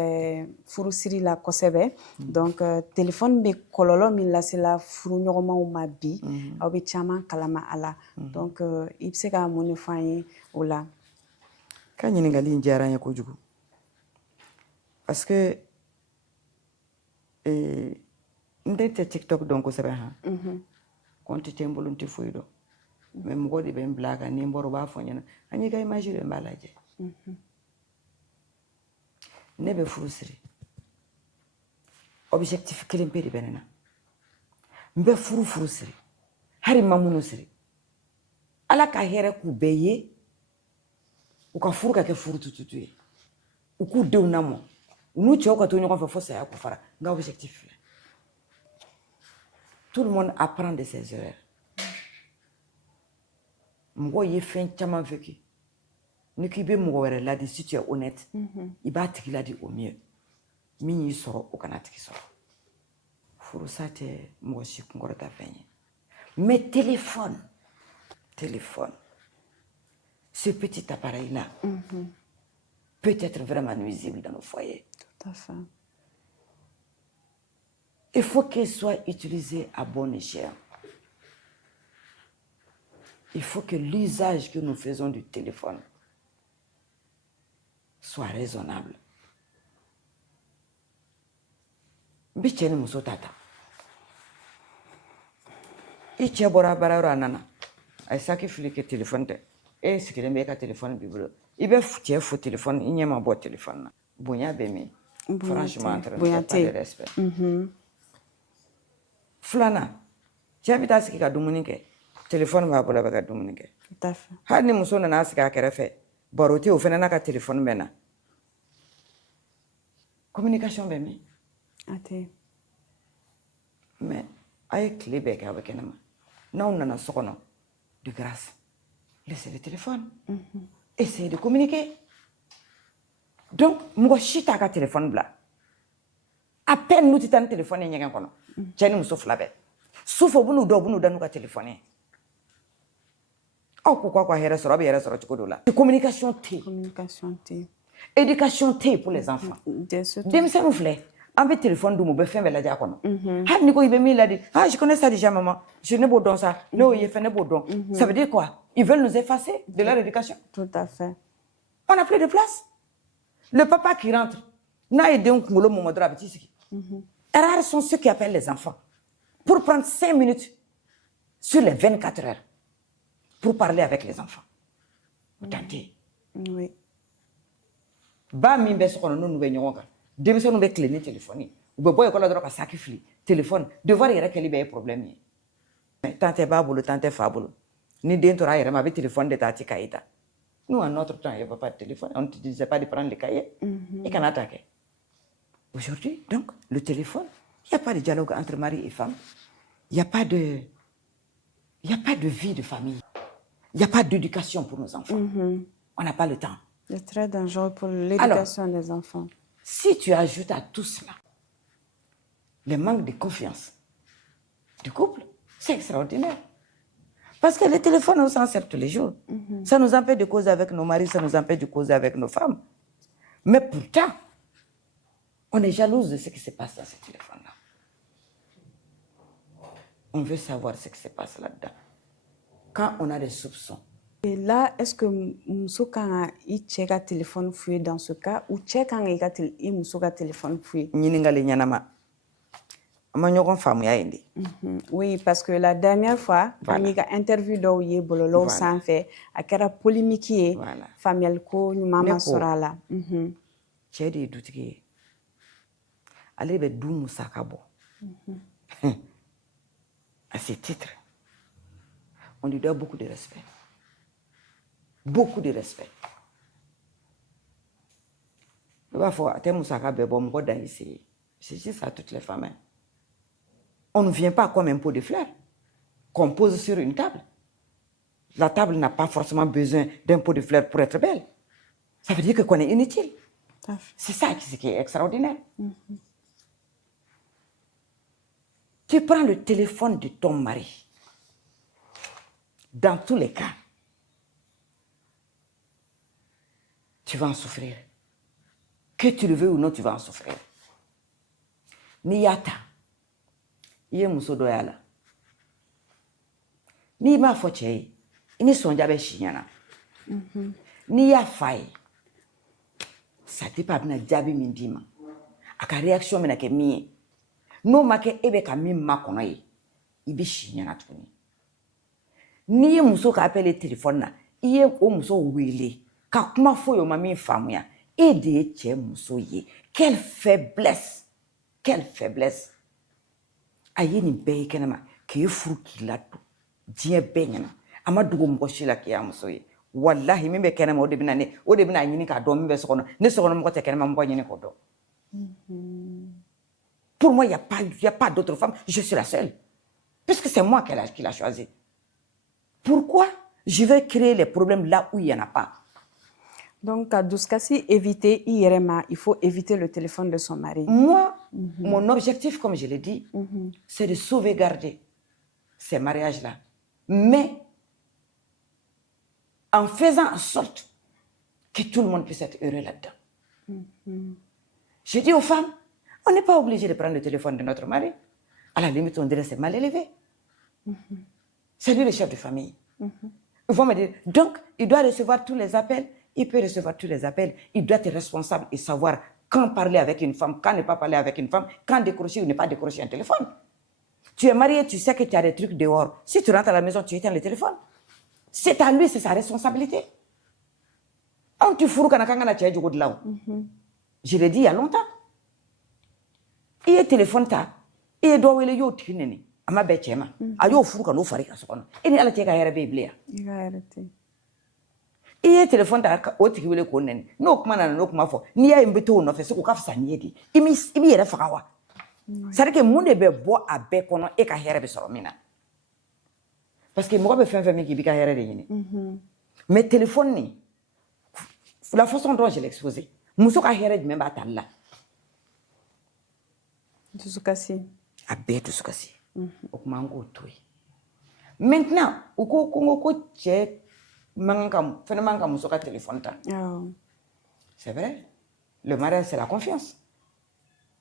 furusiri la kosebe. Donc, téléphone be kololo min la c'est la furu ɲɔgɔnmaw ma bi. Aw be caman kalama a la. Donc, i be se ka mun de fɔ an ye o la? Ka ɲininkali in diyara n ye kojugu parce que n den tɛ tiktok dɔn kosɛbɛ han compte tɛ n bolo n tɛ foyi dɔn mais mɔgɔ de bɛ n bila a kan ni n bɔra u b'a fɔ n ɲɛna an y'i ka image de n b'a lajɛ ne bɛ furu siri objectif kelen pe de bɛ ne na n bɛ furu siri hali n ma minnu siri ala ka hɛrɛ k'u bɛɛ ye u ka furu ka kɛ furu tututu ye u k'u denw lamɔ u n'u cɛw ka to ɲɔgɔn fɛ fo saya k'u fara n ka objectif filɛ tout le monde apprend de ses erreurs mɔgɔ ye fɛn caman vécu ni k'i bɛ mɔgɔ wɛrɛ ladi si tu es honnête i b'a tigi ladi au mieux min y'i sɔrɔ o kana tigi sɔrɔ furusa tɛ mɔgɔ si kunkɔrɔta fɛn ye mais téléphone ce petit appareil-là peut être vraiment nuisible dans nos foyers. Tout à fait. Il faut qu'il soit utilisé à bon escient. Il faut que l'usage que nous faisons du téléphone soit raisonnable. Bicheni muso tata. I cɛ bɔra baara yɔrɔ a nana a ye saki fili kɛ téléphone tɛ e sigilen bɛ e ka téléphone b'i bolo i bɛ cɛ fo téléphone i ɲɛ ma bɔ téléphone na bonya bɛ min franchement entre nous pas de respect filanan cɛ bɛ taa sigi ka dumuni kɛ téléphone b'a bolo a bɛ ka dumuni kɛ hali ni muso nana sigi a kɛrɛfɛ baro tɛ o fana n'a ka téléphone bɛ na communication bɛ min mais a ye tile bɛɛ kɛ a bɛ kɛnɛma n'aw nana so kɔnɔ de grâce laissez le téléphone essayez de communiquer donc mɔgɔ si t'a ka téléphone bila à peine n'u tɛ taa ni téléphone ye ɲɛgɛn kɔnɔ cɛ ni muso fila bɛɛ su fɛ u bɛ n'u da n'u ka téléphone ye aw ko k'aw ka hɛrɛ sɔrɔ a bɛ hɛrɛ sɔrɔ cogo dɔ la communication tɛ yen éducation tɛ yen pour les enfants denmisɛnninw filɛ an bɛ téléphone d'u ma u bɛ fɛn bɛɛ lajɛ a kɔnɔ hali ni ko i bɛ min ladi je connais ça déjà maman je ne b'o dɔn ça ne y'o ye fɛn ne b'o dɔn ça veut dire quoi ils veulent nous effacer de leur éducation. Tout à fait. On n'a plus de place. Le papa qui rentre n'a aidé un kunkolo mɔmɔ dɔrɔn a bɛ t'i sigi rares sont ceux qui appellent les enfants pour prendre 5 minutes sur les 24 heures pour parler avec les enfants. Tentez. Oui. Ba min bɛ so kɔnɔ n'u bɛ ɲɔgɔn kan denmisɛnninw bɛ tile ni téléphone ye u bɛ bɔ école la dɔrɔn ka saki fili téléphone devoir yɛrɛ kɛli bɛɛ ye problème ye temps tɛ b'a bolo temps tɛ fa bolo ni den tora a yɛrɛ ma a bɛ téléphone de ta a ti cahier ta nous en notre temps il n'y avait pas de téléphone on ne te disait pas de prendre le cahier i kana ta kɛ aujourd'hui donc le téléphone il n'y a pas de dialogue entre mari et femme il n'y a pas de vie de famille il n'y a pas d'éducation pour nos enfants on n'a pas le temps. C'est très dangereux pour l'éducation des enfants. Si tu ajoutes à tout cela le manque de confiance du couple, c'est extraordinaire. Parce que le téléphone, on s'en sert tous les jours. Ça nous empêche de causer avec nos maris, ça nous empêche de causer avec nos femmes. Mais pourtant, on est jalouse de ce qui se passe dans ce téléphone-là. On veut savoir ce qui se passe là-dedans. Quand on a des soupçons. Et là, est-ce que muso kan i cɛ ka téléphone fouiller dans ce cas ou cɛ kan i muso ka téléphone fouiller? Ɲininkali ɲɛnama. An ma ɲɔgɔn faamuya yen de. Oui, parce que la dernière fois, an y'i ka interview dɔw ye bɔlɔlɔw sanfɛ, a kɛra polémique ye, faamuyaliko ɲuman ma sɔrɔ a la. Cɛ de ye dutigi ye. Ale bɛ du musaka bɔ. À ce titre, on lui doit beaucoup de respect. Beaucoup de respect. Il va falloir que musaka bɛ bɔ mɔgɔ dan ici. C'est juste à toutes les femmes. On ne vient pas comme un pot de fleurs qu'on pose sur une table. La table n'a pas forcément besoin d'un pot de fleurs pour être belle. Ça veut dire qu'on est inutile. C'est ça qui est extraordinaire. Tu prends le téléphone de ton mari. dans tous les cas, tu vas en souffrir. Que tu le veux ou non, tu vas en souffrir. N'i y'a ta, i ye muso dɔ y'a la. N'i m'a fɔ cɛ ye, i ni sɔnja bɛ si ɲɛna. N'i y'a f'a ye, ça dépend a bɛna jaabi min d'i ma. A ka réaction bɛna kɛ min ye. N'o ma kɛ e bɛ ka min makɔnɔ ye, i bɛ si ɲɛna tuguni. N'i ye muso ka appel téléphone na, i ye o muso wele ka kuma fɔ o ma min faamuya, e de ye cɛ muso ye. Quelle faiblesse! Quelle faiblesse! A ye nin bɛɛ ye kɛnɛma k'e furu k'i ladon diɲɛ bɛɛ ɲɛna. A ma dogo mɔgɔ si la k'i y'a muso ye. Wallahi min bɛ kɛnɛma o de bɛna ɲini k'a dɔn min bɛ so kɔnɔ. Ne sokɔnɔmɔgɔ tɛ kɛnɛma mɔgɔ ɲini k'o dɔn. Pour moi, il y a pas d'autre femme. Je suis la seule. Puisque c'est moi qui l'a choisi. Pourquoi je vais créer les problèmes là où il n'y en a pas? Donc, à Duskasi, éviter IRMA, il faut éviter le téléphone de son mari. Moi, mon objectif, comme je l'ai dit, c'est de sauvegarder ces mariages-là. Mais en faisant en sorte que tout le monde puisse être heureux là-dedans. Je dis aux femmes, on n'est pas obligé de prendre le téléphone de notre mari. À la limite, on dirait c'est mal élevé. C'est lui le chef de famille. Ils vont me dire, donc, il doit recevoir tous les appels. Il peut recevoir tous les appels. Il doit être responsable et savoir quand parler avec une femme, quand ne pas parler avec une femme, quand décrocher ou ne pas décrocher un téléphone. Tu es marié, tu sais que tu as des trucs dehors. Si tu rentres à la maison, tu éteins le téléphone. C'est à lui, c'est sa responsabilité. On te fout quand on a je l'ai dit il y a longtemps. Il y a téléphone, il y a doit y a ama bɛ cɛ ma a y'o furu ka n'o fari ka so kɔnɔ e ni ala cɛ ka hɛrɛ bɛ yen bilen yan i ye téléphone ta o tigi wele k'o nɛni n'o kuma nana n'o kuma fɔ n'i y'a ye n bɛ to o nɔfɛ seko ka fisa n'i ye de i b'i yɛrɛ faga wa c'est à dire que mun de bɛ bɔ a bɛɛ kɔnɔ e ka hɛrɛ bɛ sɔrɔ min na parce que mɔgɔ bɛ fɛn fɛn min kɛ i b'i ka hɛrɛ de ɲini mais téléphone nin la façon dont je l'ai exposé muso ka hɛrɛ jumɛn b'a tali la dusukasi a bɛɛ dusukasi o kuma an k'o to yen maintenant u ko ko cɛ fɛnɛ man ka muso ka téléphone ta c'est vrai le mariage c'est la confiance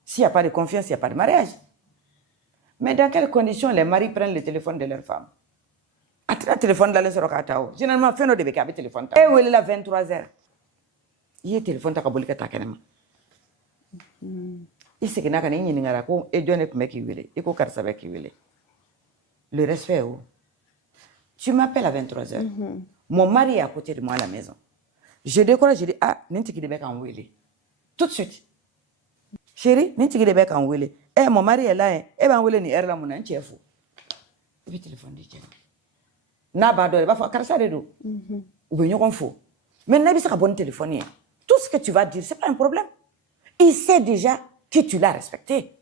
s'il n'y a pas de confiance il n'y a pas de mariage mais dans quelles conditions les maris prennent le téléphone de leur femme a tɛna téléphone dalen sɔrɔ k'a ta o généralement fɛn dɔ de bɛ kɛ a bɛ téléphone ta e welela 23h i ye téléphone ta ka boli ka taa kɛnɛma i seginna ka na i ɲininkara ko e jɔn de tun bɛ k'i wele i ko karisa bɛ k'i wele le respect o tu m'appelles à 23h mon mari est à côté de moi à la maison je décolle je dis ah nin tigi de bɛ k'an wele tout de suite chérie nin tigi de bɛ k'an wele mon mari est là e b'an wele nin heure la mun na n cɛ fo i bɛ téléphone di cɛ n'a b'a dɔn i b'a fɔ karisa de don u bɛ ɲɔgɔn fo maintenant i bɛ se ka bɔ ni téléphone ye tout ce que tu vas dire c'est pas un problème il sait déjà que tu l'as respecté.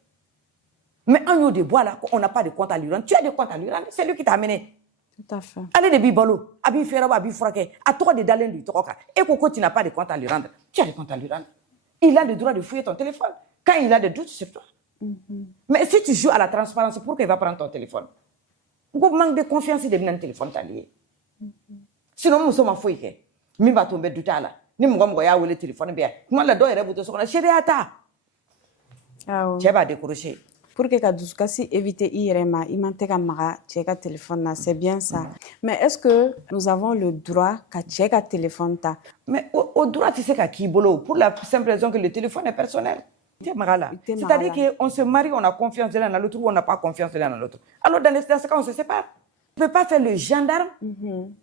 Mais en haut de bois là, on n'a pas de compte à lui rendre. Tu as des comptes à lui rendre, c'est lui qui t'a amené. Tout à fait. Allez de bibalo, abi feraba, abi frake, à toi de d'aller lui toka. Et pourquoi tu n'as pas de compte à lui rendre? Tu as des comptes à lui rendre. Il a le droit de fouiller ton téléphone quand il a des doutes sur toi. Mais si tu joues à la transparence, pourquoi il va prendre ton téléphone? Pourquoi manque de confiance de venir un téléphone t'allier? Sinon, nous sommes en fouille. Mi va tomber du tas là. Ni mon ya ou le téléphone bien. Comment la doit reboter sur la chérie à ta? Cɛ b'a décrocher. Pour que ka dusukasi éviter IRMA, il manque ka maga cɛ ka téléphone na, c'est bien ça. Mais est-ce que nous avons le droit ka cɛ ka téléphone ta? Mais au droit, tu sais qu'à qui bolo, pour la simple raison que le téléphone est personnel. C'est-à-dire qu'on se marie, on a confiance de l'un à l'autre ou on n'a pas confiance de l'un à l'autre. Alors dans ce cas, on se sépare. Tu ne peux pas faire le gendarme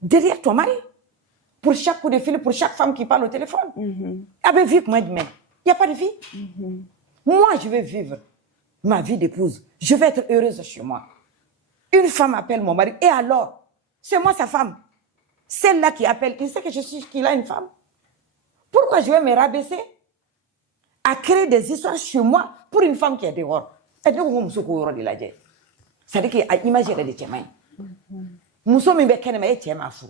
derrière ton mari. Pour chaque coup de fil, pour chaque femme qui parle au téléphone. Ah ben, vie, moi, il n'y a pas de vie. Moi, je vais vivre ma vie d'épouse. Je vais être heureuse chez moi. Une femme appelle mon mari. Et alors, c'est moi sa femme. Celle-là qui appelle, il sait que qu'il a une femme. Pourquoi je vais me rabaisser à créer des histoires chez moi pour une femme qui est dehors? C'est-à-dire que l'image est de Tchémaï. Nous sommes en train de Tchéma fou.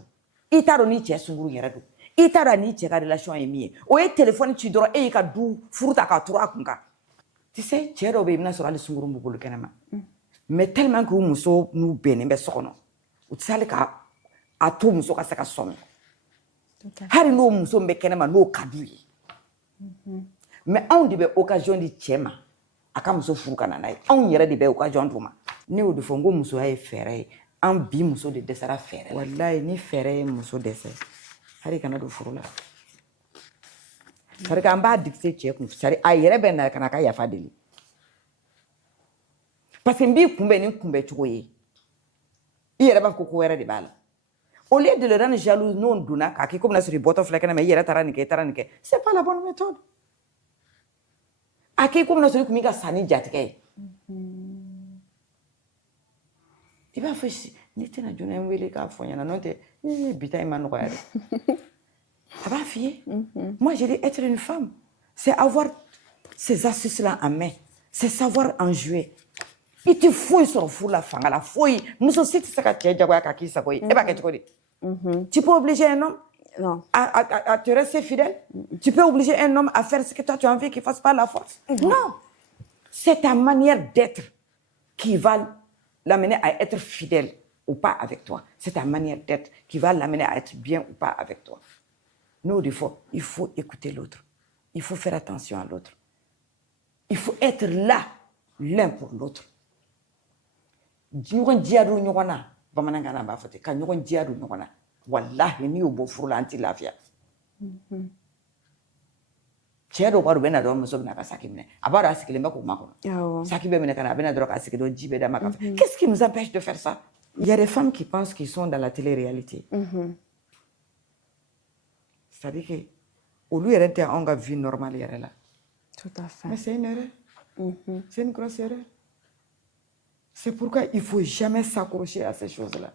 Il t'a donné Tchésungu Yeradou. Il t'a donné Tchéka relation aimée. Ou est téléphone tu dois et il a dou fruta ka trois kunga. Tu sais, Tchéro Bimna sera le Sunguru Mugulu Kanama. Mais tellement que nous sommes nous bénissons, ou tu sais, a to muso ka se ka sɔmi hali n'o muso bɛ kɛnɛma n'o ka d'u ye mais anw de bɛ occasion di cɛ ma a ka muso furu ka na n'a ye anw yɛrɛ de bɛ occasion d'u ma ne y'o de fɔ n ko musoya ye fɛɛrɛ ye an bi muso de dɛsɛra fɛɛrɛ la walayi ni fɛɛrɛ ye muso dɛsɛ hali kana don furu la c'est que an b'a dicter cɛ kun c'est a yɛrɛ bɛ na ka na ka yafa deli parce que n b'i kunbɛn ni kunbɛn cogo ye i yɛrɛ b'a fɔ ko wɛrɛ de b'a la au lieu de le rendre jaloux n'o donna k'a kɛ komi n'a sɔrɔ i bɔtɔ filɛ kɛnɛ ma i yɛrɛ taara nin kɛ i taara nin kɛ c'est pas la bonne méthode a kɛ komi n'a sɔrɔ i kun b'i ka sa ni jatigɛ ye i b'a fɔ si ne tɛna jɔn n wele k'a fɔ ɲɛna n'o tɛ bi ta in ma nɔgɔya dɛ a b'a f'i ye moi je dis être une femme c'est avoir ces astuces là en main c'est savoir en jouer i tɛ foyi sɔrɔ furu la fanga la foyi muso si tɛ se ka cɛ jagoya k'a k'i sago ye e b'a kɛ cogo di tu peux obliger un homme à te rester fidèle tu peux obliger un homme à faire ce que toi tu as envie qu'il fasse par la force non c'est ta manière d'être qui va l'amener à être fidèle ou pas avec toi c'est ta manière d'être qui va l'amener à être bien ou pas avec toi nous des fois il faut écouter l'autre il faut faire attention à l'autre il faut être là l'un pour l'autre ɲɔgɔn diya don ɲɔgɔn na bamanankan na b'a fɔ ten ka ɲɔgɔn diya don ɲɔgɔn na walahi n'i y'o bɔ furu la an tɛ lafiya cɛ dɔw b'a dɔn u bɛ na dɔrɔn muso bɛ na ka saki minɛ a b'a dɔn a sigilen bɛ k'o makɔnɔ saki bɛ minɛ ka na a bɛ na dɔrɔn k'a sigi dɔrɔn ji bɛ d'a ma ka fɛ qu'est-ce qui nous empêche de faire ça il y a des femmes qui pensent qu'ils sont dans la télé-réalité c'est-à-dire que olu yɛrɛ tɛ anw ka vie normale yɛrɛ la tout à fait mais c'est une erreur c'est une grosse erreur c'est pourquoi il faut jamais s'accrocher à ces choses-là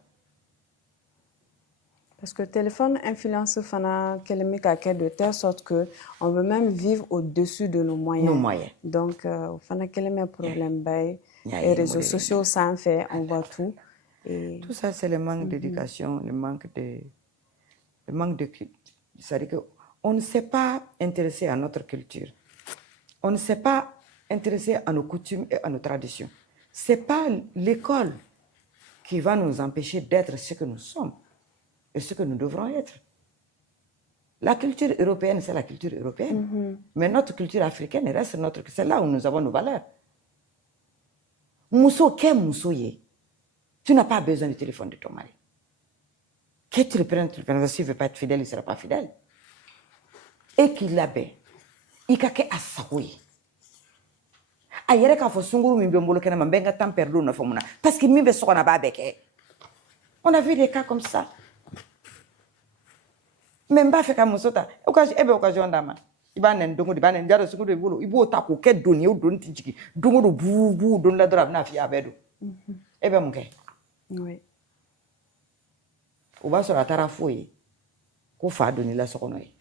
parce que téléphone influence fana kɛlen bɛ ka kɛ de telle sorte que on veut même vivre au-dessus de nos moyens donc o fana kɛlen bɛ problème ba ye et réseaux sociaux sanfɛ on voit tout et tout ça c'est le manque d'éducation le manque de c'est-à-dire que on ne s'est pas intéressé à notre culture on ne s'est pas intéressé à nos coutumes et à nos traditions c'est pas l'école qui va nous empêcher d'être ce que nous sommes et ce que nous devrons être. La culture européenne, c'est la culture européenne. Mais notre culture africaine reste c'est là où nous avons nos valeurs. Muso, qu'est muso ye? Tu n'as pas besoin du téléphone de ton mari. Que tu le prennes, s'il ne veut pas être fidèle, il ne sera pas fidèle. Et qu'il l'a bien. Il y a que asagoye. A yɛrɛ k'a fɔ sunkuru min bɛ n bolo kɛnɛ ma n bɛ n ka temps perdu o nɔfɛ mun na parce que min bɛ so kɔnɔ a b'a bɛɛ kɛ on a vu des cas comme ça mais n b'a fɛ ka muso ta e bɛ occasion d'a ma i b'a nɛni don o don i b'a nɛni jaa sunkuru de b'i bolo i b'o ta k'o kɛ doni ye o doni tɛ jigin don o don buu don la dɔrɔn a bɛna f'i ye a bɛɛ don e bɛ mun kɛ o b'a sɔrɔ a taara f'o ye ko fa donni la so kɔnɔ ye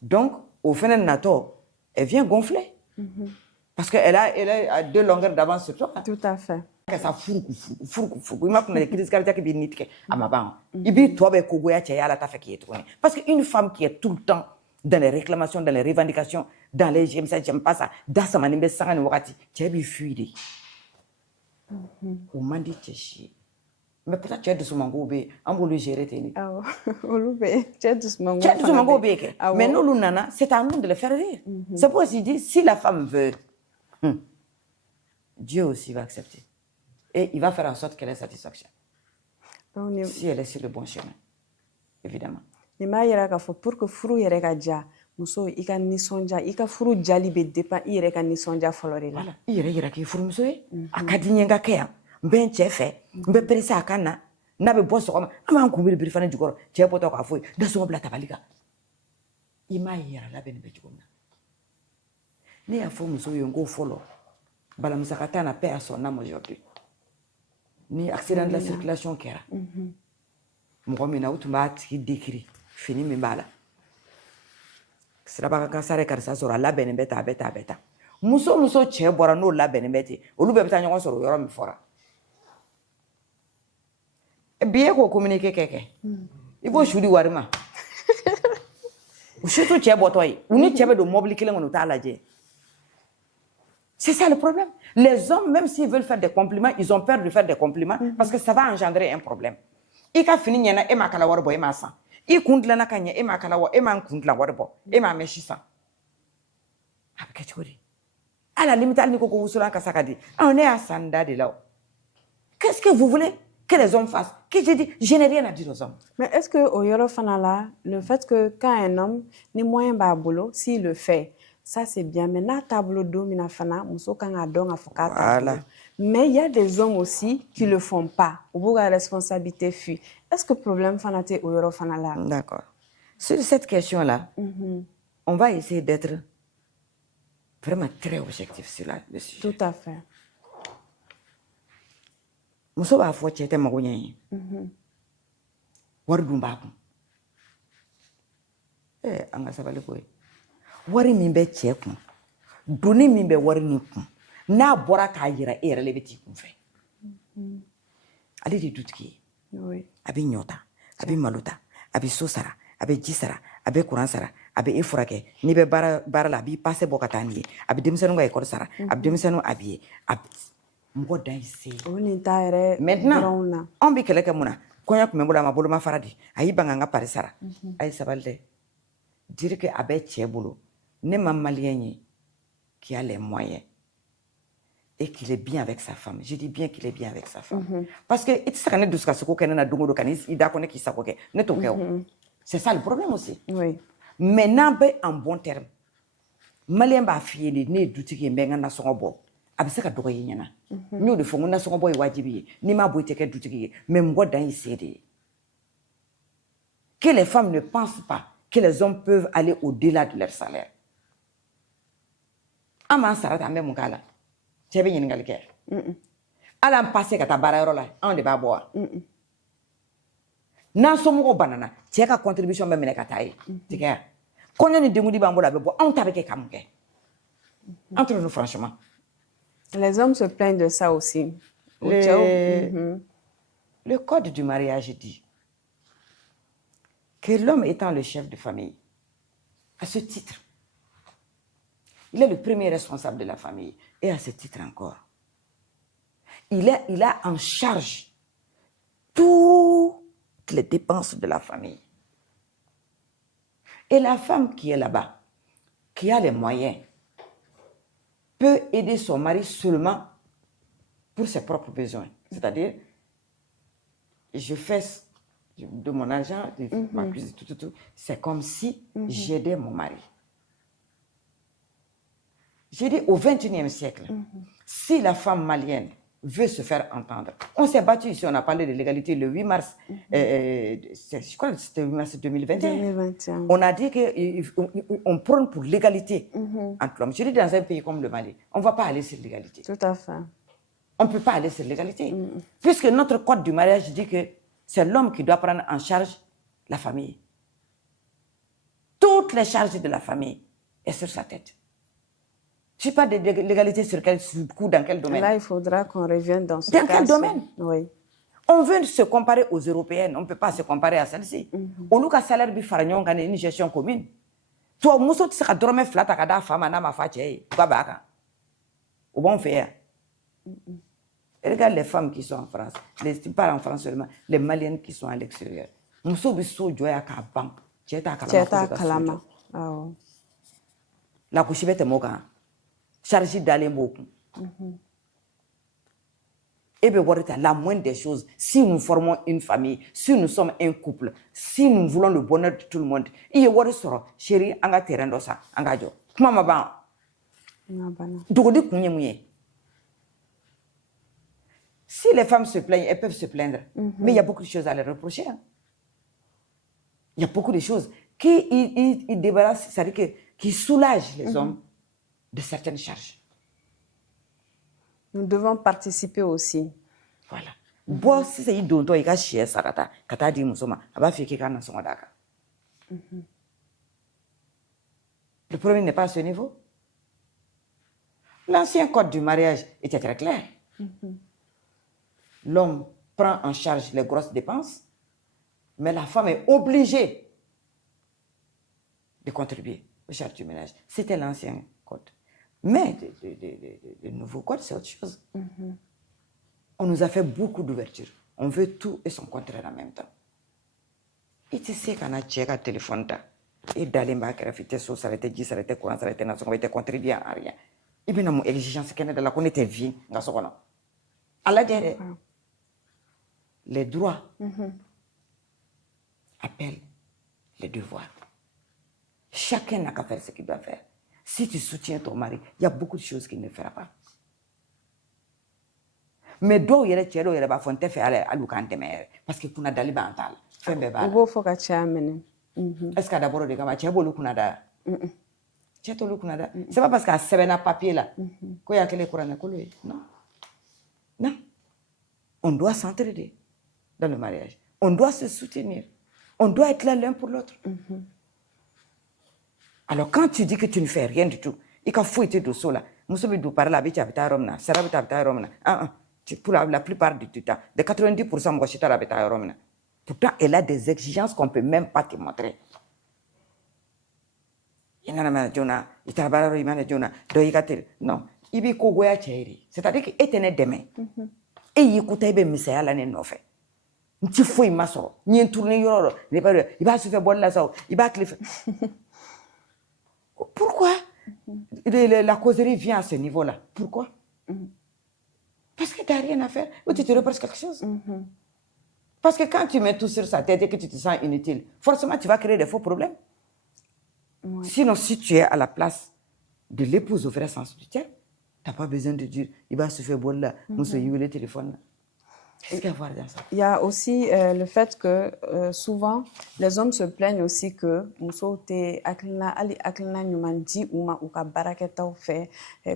donc o fana natɔ elle vient gonfler parce qu'elle a deux longueurs d'avance sur toi. Tout à fait. Ça furuku. Il m'a fait crise cardiaque bi nitke à ma ban. Ibi toi be kogoya tya la ta fait qui est tourné. Parce qu'une femme qui est tout le temps dans les réclamations, dans les revendications, dans les j'aime pas ça, dans sa manimbe sangani wakati, tu bi fuide. Ou mandi tchi. Mais peut-être tu es de ce mango be, on veut le gérer teni. Ah ouais. Tu es de ce mango. Tu es de ce mango be. Mais nous nana, c'est à nous de le faire rire. C'est pour ça dit si la femme veut Dieu aussi va accepter. Et il va faire en sorte qu'elle ait satisfaction. Si elle est sur le bon chemin. Évidemment. Ni ma yɛrɛ k'a fɔ pour que furu yɛrɛ ka ja muso i ka nisɔndiya i ka furu jali bɛ dépend i yɛrɛ ka nisɔndiya fɔlɔ de la. Voilà. I yɛrɛ yira k'i furumuso ye. A ka di n ye n ka kɛ yan. N bɛ n cɛ fɛ. N bɛ perese a ka na. N'a bɛ bɔ sɔgɔma an b'an kun biri fana jukɔrɔ. Cɛ bɔtɔ k'a fɔ ye da sɔngɔ bila tabali kan. I m'a ye yɛrɛ labɛn bɛ cogo min na. Ne y'a fɔ muso ye n ko fɔlɔ balamusaka n'a paix à son âme aujourd'hui ni accident de la circulation kɛra mɔgɔ min na u tun b'a tigi décrit fini min b'a la sirabaga kasara ye karisa sɔrɔ a labɛnnen bɛ ta a bɛ ta a bɛ ta muso cɛ bɔra n'o labɛnnen bɛ ten olu bɛɛ bɛ taa ɲɔgɔn sɔrɔ o yɔrɔ min fɔra bi e k'o communiqué kɛ i b'o su di wari ma surtout cɛ bɔtɔ ye u ni cɛ bɛ don mobili kelen kɔnɔ u t'a lajɛ. C'est ça le problème. Les hommes, même s'ils veulent faire des compliments, ils ont peur de faire des compliments parce que ça va engendrer un problème. I ka fini ɲɛna e m'a kala wari bɔ e m'a san I kun dilanna ka ɲɛ e m'a kala e m'a kun dilan wari bɔ e m'a mɛn sisan a bɛ kɛ cogo di à la limite hali ni ko ko wusulan kasa ka di ne y'a san da de la o qu'est-ce que vous voulez que les hommes fassent que je dis je n'ai rien à dire aux hommes. Mais est-ce que au yoro fana là le fait que quand un homme ni moyen b'a bolo s'il le fait ça c'est bien mais n'a tableau domina fana muso kan ka dɔn ka fɔ k'a tableau mais il y a des hommes aussi qui le font pas ou b'u ka responsabilité fuit est-ce que problème fana tɛ o yɔrɔ fana là? D'accord. Sur cette question là on va essayer d'être vraiment très objectif sur le sujet. Tout à fait. Muso b'a fɔ cɛ tɛ mago ɲɛ ye wari dun b'a kun an ka sabali ko ye wari min bɛ cɛ kun donni min bɛ wari nin kun n'a bɔra k'a yira e yɛrɛ la bɛ t'i kun fɛ ale de ye dutigi ye a bɛ ɲɔ ta a bɛ malo ta a bɛ so sara a bɛ ji sara a bɛ kuran sara a bɛ e furakɛ n'i bɛ baara la a b'i pase bɔ ka taa n'i ye a bɛ denmisɛnninw ka école sara a bɛ denmisɛnninw habiller mɔgɔ dan ye se ye maintenant anw bɛ kɛlɛ kɛ mun na kɔɲɔ tun bɛ n bolo a ma boloma fara di a y'i ban ka n ka pari sara a ye sabali dɛ dire que a bɛ cɛ bolo ne ma malien ye qui a les moyens et qu'il est bien avec sa femme. Je dis bien qu'il est bien avec sa femme. Parce que il tɛ se ka ne dusukasiko kɛ ne na don o don ka n'i da ko ne k'i sago kɛ ne t'o kɛ o. C'est ça le problème aussi. Oui. Mais n'an bɛ en bon terme malien b'a f'i ye de ne ye dutigi ye n bɛ n ka nasɔngɔ bɔ a bɛ se ka dɔgɔ i ɲɛna n y'o de fɔ n ko nasɔngɔ bɔ ye wajibi ye n'i m'a bɔ i tɛ kɛ dutigi ye mais mɔgɔ dan y'i se de ye que les femmes ne pensent pas que les hommes peuvent aller au-delà de leur salaire. An m'an sara ta an bɛ mun k'a la cɛ bɛ ɲininkali kɛ hali an passe ka taa baarayɔrɔ la anw de b'a bɔ wa n'an somɔgɔw banana cɛ ka contribution bɛ minɛ ka taa ye tigɛ ya kɔɲɔ ni denkuli b'an bolo a bɛ bɔ anw ta bɛ kɛ ka mun kɛ entre nous franchement. Les hommes se plaignent de ça aussi. Le code du mariage dit que l'homme étant le chef de famille, à ce titre, il est le premier responsable de la famille. Et à ce titre encore, il a en charge toutes les dépenses de la famille. Et la femme qui est là-bas, qui a les moyens, peut aider son mari seulement pour ses propres besoins. C'est-à-dire, je fais de mon argent, de ma cuisine, tout. C'est comme si j'aidais mon mari. J'ai dit au XXIe siècle, si la femme malienne veut se faire entendre, on s'est battu ici, on a parlé de l'égalité le 8 mars, je crois que c'était le 8 mars 2021. On a dit qu'on prône pour l'égalité entre l'homme. Je dis dans un pays comme le Mali, on ne va pas aller sur l'égalité. Tout à fait. On ne peut pas aller sur l'égalité. Puisque notre code du mariage dit que c'est l'homme qui doit prendre en charge la famille. Toutes les charges de la famille est sur sa tête. Je ne sais pas de l'égalité sur quel coup, dans quel domaine. Là, il faudra qu'on revienne dans ce cas. Dans quel domaine? Oui. On veut se comparer aux européennes, on ne peut pas se comparer à celle-ci. Au lieu que salaire bi fara ɲɔgɔn kan une gestion commune. Toi, muso tɛ se ka dɔrɔmɛ 2 ta ka d'a fa ma n'a ma fa cɛ ye. U ka b'a kan. O b'anw fɛ yan. Regarde les femmes qui sont en France, pas en France seulement, les Maliennes qui sont à l'extérieur. Muso bɛ so jɔ yan k'a ban. Cɛ t'a kalama. La couche bɛ tɛmɛ o kan. Charge dalen b'o kun. Et bien, la moindre des choses, si nous formons une famille, si nous sommes un couple, si nous voulons le bonheur de tout le monde, il y a chérie, on a terrain dans ça, on a comment ma si les femmes se plaignent, elles peuvent se plaindre, mais il y a beaucoup de choses à les reprocher. Hein. Il y a beaucoup de choses qui débarrassent, c'est-à-dire qui soulagent les hommes de certaines charges. Nous devons participer aussi. Voilà. Bon, si c'est don toi, il a chier ça kata di musoma, aba fi ki kana songa daka. Le problème n'est pas à ce niveau. L'ancien code du mariage était très clair. L'homme prend en charge les grosses dépenses, mais la femme est obligée de contribuer au charge du ménage. C'était l'ancien code. Mais le nouveau code, c'est autre chose. On nous a fait beaucoup d'ouverture. On veut tout et son contraire en même temps. Et tu sais qu'on a checké un téléphone. Et d'aller ma grafité, ça a été dit, ça a été courant, ça a été national, ça a été contribué à rien. Et bien, mon exigence, c'est que la qu'on était vie, dans ce qu'on a. À la dernière, les droits appellent les devoirs. Chacun n'a qu'à faire ce qu'il doit faire. Si tu soutiens ton mari, il y a beaucoup de choses qu'il ne fera pas. Mais d'où il y a des tiers, il y a des fonds, fait à l'oucantemère. Parce que pour d'aller bantal. Fait bébé. Ugo foka chamene. Est-ce que d'abord, les gars, tu as beau le kunada? Tu as tout le kunada? C'est pas parce qu'il y a 7 papier là qu'il y a que les courants. Non. Non. On doit s'entraider dans le mariage. On doit se soutenir. On doit être là l'un pour l'autre. Alors, quand tu dis que tu ne fais rien du tout, il faut fouiller de ça là. Nous sommes de parler avec ta romna, ça va ta romna. Pour la plupart du temps, de 90%, moi, je suis avec ta romna. Pourtant, elle a des exigences qu'on ne peut même pas te montrer. Non, il vit qu'au c'est-à-dire que est né demain. Et il écoute, il va me faire l'année neuf. Tu fouilles ma soeur, ni un tourné, il va se faire boire la soeur, il va cliffer. Pourquoi la causerie vient à ce niveau-là? Pourquoi? Parce que tu n'as rien à faire ou tu te reproches quelque chose. Parce que quand tu mets tout sur sa tête et que tu te sens inutile, forcément tu vas créer des faux problèmes. Ouais. Sinon, si tu es à la place de l'épouse au vrai sens du terme, tu n'as pas besoin de dire il va se faire boire là, nous sommes le téléphone. Qu'est-ce qu'il y a à voir dans ça? Il y a aussi le fait que souvent les hommes se plaignent aussi que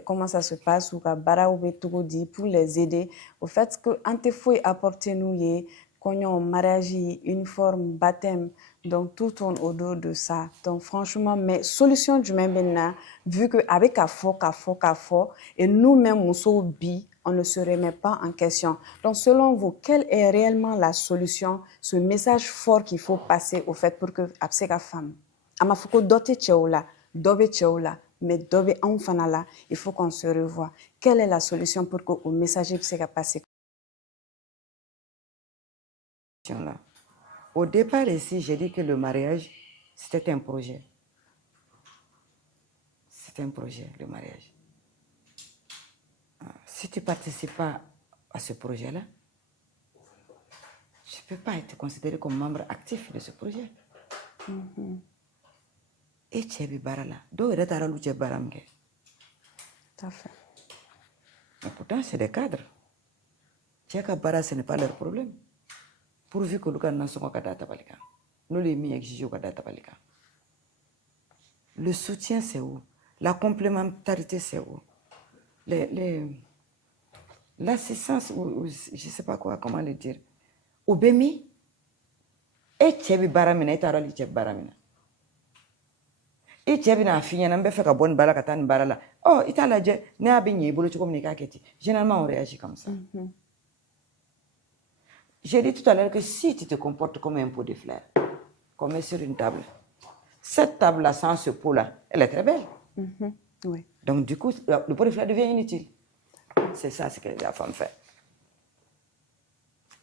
comment ça se passe ou pour les aider au fait que antefoué apporter nous qu'on mariage, uniforme, baptême, donc tout tourne autour de ça. Donc franchement, mais solution du même maintenant, vu que avec Kafo, et nous-mêmes on on ne se remet pas en question. Donc selon vous, quelle est réellement la solution, ce message fort qu'il faut passer au fait pour que abseka femme, amafoko dote tcheola, dobe tcheola, mais dobe enfanala, il faut qu'on se revoie. Quelle est la solution pour que au message puisse passer? Au départ ici, j'ai dit que le mariage, c'était un projet. C'était un projet, le mariage. Si tu ne participes pas à ce projet-là, tu ne peux pas être considéré comme membre actif de ce projet. Et tu es barala. D'où est-ce que tu es barala? Tout à fait. Mais pourtant, c'est des cadres. Tu es barala, ce n'est pas leur problème. Pourvu que nous soyons kadata balika. Nous les mis exigeons kadata balika. Le soutien, c'est où? La complémentarité, c'est où? L'assistance, ou je ne sais pas quoi, comment le dire. Au Bémi, et tu es baramina, et tu as baramina. Et tu as fini, on a fait une bonne barakatan barala. Oh, il t'a la dit, n'a pas ni boulot communiquer. Généralement, on réagit comme ça. J'ai dit tout à l'heure que si tu te comportes comme un pot de fleurs, comme sur une table, cette table-là, sans ce pot-là, elle est très belle. Oui. Donc, du coup, le pot de fleurs devient inutile. C'est ça ce que la femme fait.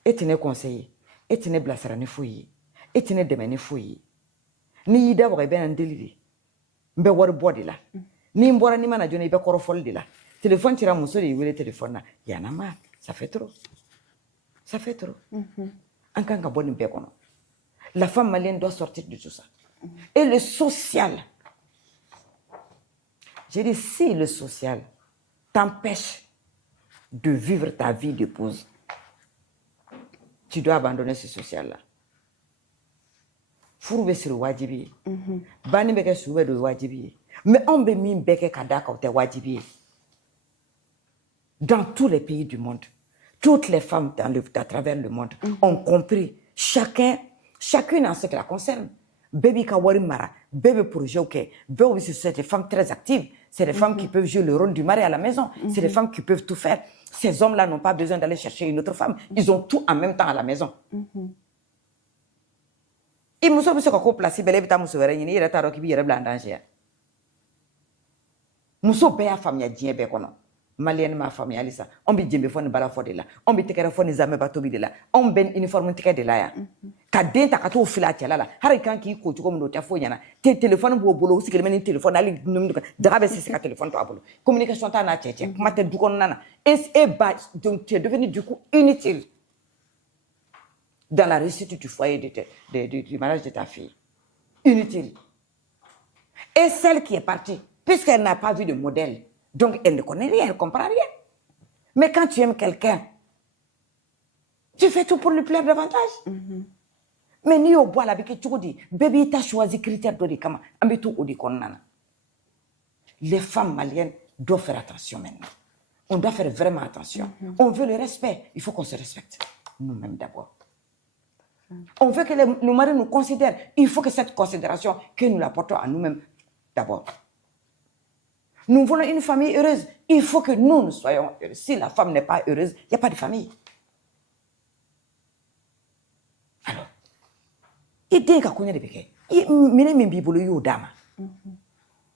Et tu n'es conseillé, et tu n'es blasserane fouillé, et tu n'es démené fouillé. Ni d'abord bien un délire. Mbe war body là. Ni mbora ni mana jona ibe korofol de là. Téléphone tira muso de le téléphone là. Yana ma, ça fait trop. Ça fait trop. En tant que bonne bécono. La femme malienne doit sortir de tout ça. Et le social. J'ai dit, si le social t'empêche de vivre ta vie d'épouse, tu dois abandonner ce social-là. Fourbe sur le wajibi. Bani beke soube de wajibi. Mais on be min beke kadaka ou te wajibi. Dans tous les pays du monde, toutes les femmes à travers le monde ont compris. Chacune en ce qui la concerne. Baby Kawari Mara, bébé projet, ok. Bébé, c'est des femmes très actives. C'est des femmes qui peuvent jouer le rôle du mari à la maison. C'est des femmes qui peuvent tout faire. Ces hommes-là n'ont pas besoin d'aller chercher une autre femme. Ils ont tout en même temps à la maison. Et nous sommes placés, belle bête, nous sommes réunis, il y a des gens qui vivent en danger. Nous sommes bien famille, bien bécono. Malienne m'a famille Alisa. On bi djembe fo ni bala fo de la. On bi tekere fo ni zame batobi de la. On ben uniforme tike de la ya. Ka den ta ka to fila cɛla la. Hari kan k'i ko cogo min do tɛ fo ɲana. Téléphone b'o bolo, u sigilen bɛ ni téléphone ali num daga bɛ sisi ka téléphone to a bolo. Communication t'a n'a cɛ. Kuma tɛ du kɔnɔna na. Et bah donc tu es devenu du coup inutile dans la réussite du foyer du mariage de ta fille. Inutile. Et celle qui est partie, puisqu'elle n'a pas vu de modèle, donc elle ne connaît rien, elle ne comprend rien. Mais quand tu aimes quelqu'un, tu fais tout pour lui plaire davantage. Mais ni au bois la bike tu dis, bébé t'a choisi critère de kama, ambitu odi konana. Les femmes maliennes doivent faire attention maintenant. On doit faire vraiment attention. On veut le respect, il faut qu'on se respecte nous-mêmes d'abord. On veut que nos maris nous considèrent, il faut que cette considération que nous l'apportons à nous-mêmes d'abord. Nous voulons une famille heureuse, il faut que nous soyons heureux. Si la femme n'est pas heureuse, il n'y a pas de famille. Alors, il dit que de beke. Mine min bibolo yo dama.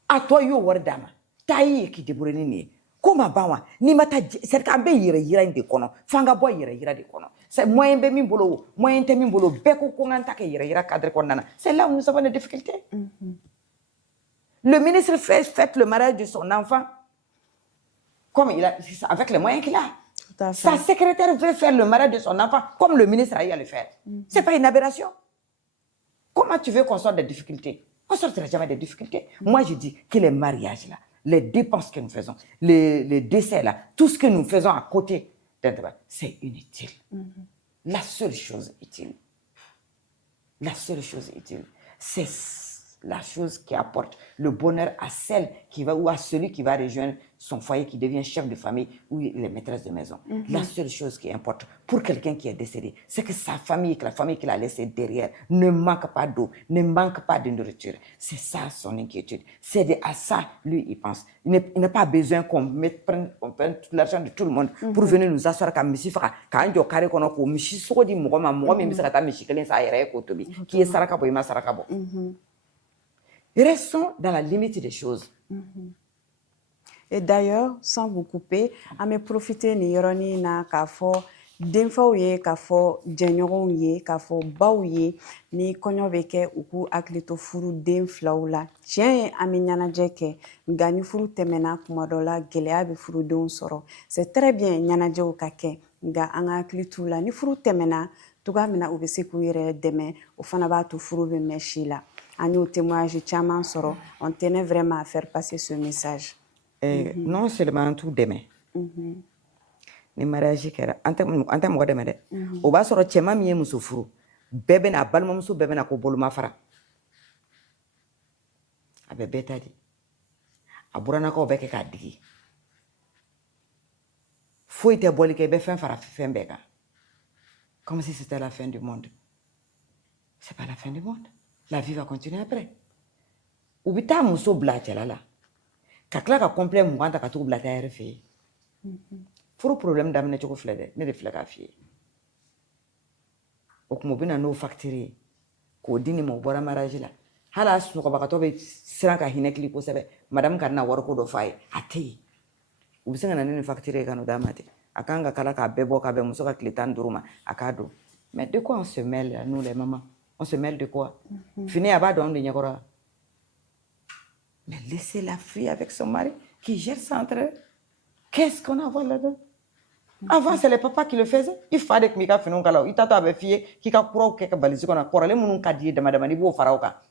A toi yo war dama. Tayi ki debore ni. Koma bawa ni mata c'est ka be yira inde kono. Fanga boy yira de kono. C'est moyen be min bolo, moyen te min bolo be ko nganta ke yira cadre konana. C'est là où nous avons des difficultés. Le ministre fait le mariage de son enfant comme il a avec les moyens qu'il a. Sa secrétaire veut faire le mariage de son enfant comme le ministre a eu à le faire. C'est pas une aberration. Comment tu veux qu'on sorte des difficultés? On ne sortira jamais des difficultés. Moi, je dis que les mariages, là, les dépenses que nous faisons, les décès, là, tout ce que nous faisons à côté d'un débat, c'est inutile. La seule chose utile, c'est la chose qui apporte le bonheur à celle qui va, ou à celui qui va rejoindre son foyer, qui devient chef de famille ou il est maîtresse de maison. La seule chose qui importe pour quelqu'un qui est décédé, c'est que sa famille, que la famille qu'il a laissée derrière, ne manque pas d'eau, ne manque pas de nourriture. C'est ça son inquiétude. C'est à ça, lui, il pense. Il n'a pas besoin qu'on prenne tout l'argent de tout le monde pour venir nous asseoir comme si quand on carré qu'on a comme si soit dit moi mais ça t'a mis chicken ça irait qui est sarakabo et ma sarakabo. Restons dans la limite des choses. Et d'ailleurs, sans vous couper, à me profiter ni yoroni na kafo denfaw ye kafo jɛɲɔgɔnw ye kafo baw ye ni kɔɲɔ bɛ kɛ u k'u hakili to furu den filaw la tiɲɛ ye an bɛ ɲɛnajɛ kɛ nka ni furu tɛmɛna kuma dɔ la gɛlɛya bɛ furudenw sɔrɔ c'est très bien ɲɛnajɛw ka kɛ nka an ka hakili t'u la ni furu tɛmɛna togoya min na u bɛ se k'u yɛrɛ dɛmɛ o fana b'a to furu bɛ mɛn si la an y'o témoignage caman sɔrɔ on tenait vraiment à faire passer ce message. Non seulement tout demain. Ni mariage kɛra an tɛ mɔgɔ dɛmɛ dɛ o b'a sɔrɔ cɛman min ye muso furu bɛɛ bɛ na balimamuso bɛɛ bɛ na ko boloma fara a bɛ bɛɛ ta di a buranakaw bɛ kɛ k'a digi foyi tɛ bɔli kɛ i bɛ fɛn fara fɛn bɛɛ kan comme si c'était la fin du monde. C'est pas la fin du monde. La vie va continuer après. U bɛ taa muso bila a cɛla la ka tila ka complet mugan ta ka t'u bila ta yɛrɛ fɛ yen furu problème daminɛ cogo filɛ dɛ ne de filɛ k'a f'i ye o kuma u bɛ na n'o facture ye k'o di nin ma o bɔra mariage la hali a sunɔgɔbagatɔ bɛ siran ka hinɛ kili kosɛbɛ madame ka na wariko dɔ f'a ye a tɛ yen u bɛ se ka na ni facture ye ka n'o d'a ma ten a kan ka kala k'a bɛɛ bɔ ka bɛn muso ka tile 15 ma a k'a don mais de quoi on se mêle là, nous les mamans on se mêle de quoi fini a b'a dɔn anw de ɲɛkɔrɔ mais laissez la fille avec son mari qui gère ça entre eux. Qu'est-ce qu'on a à voir là-dedans? Avant, c'est les papas qui le faisaient. Il fallait que Mika finisse là. Il t'a dit à la fille qui a couru quelque balise qu'on a couru. Les gens qui ont dit de madame Nibo Farauka.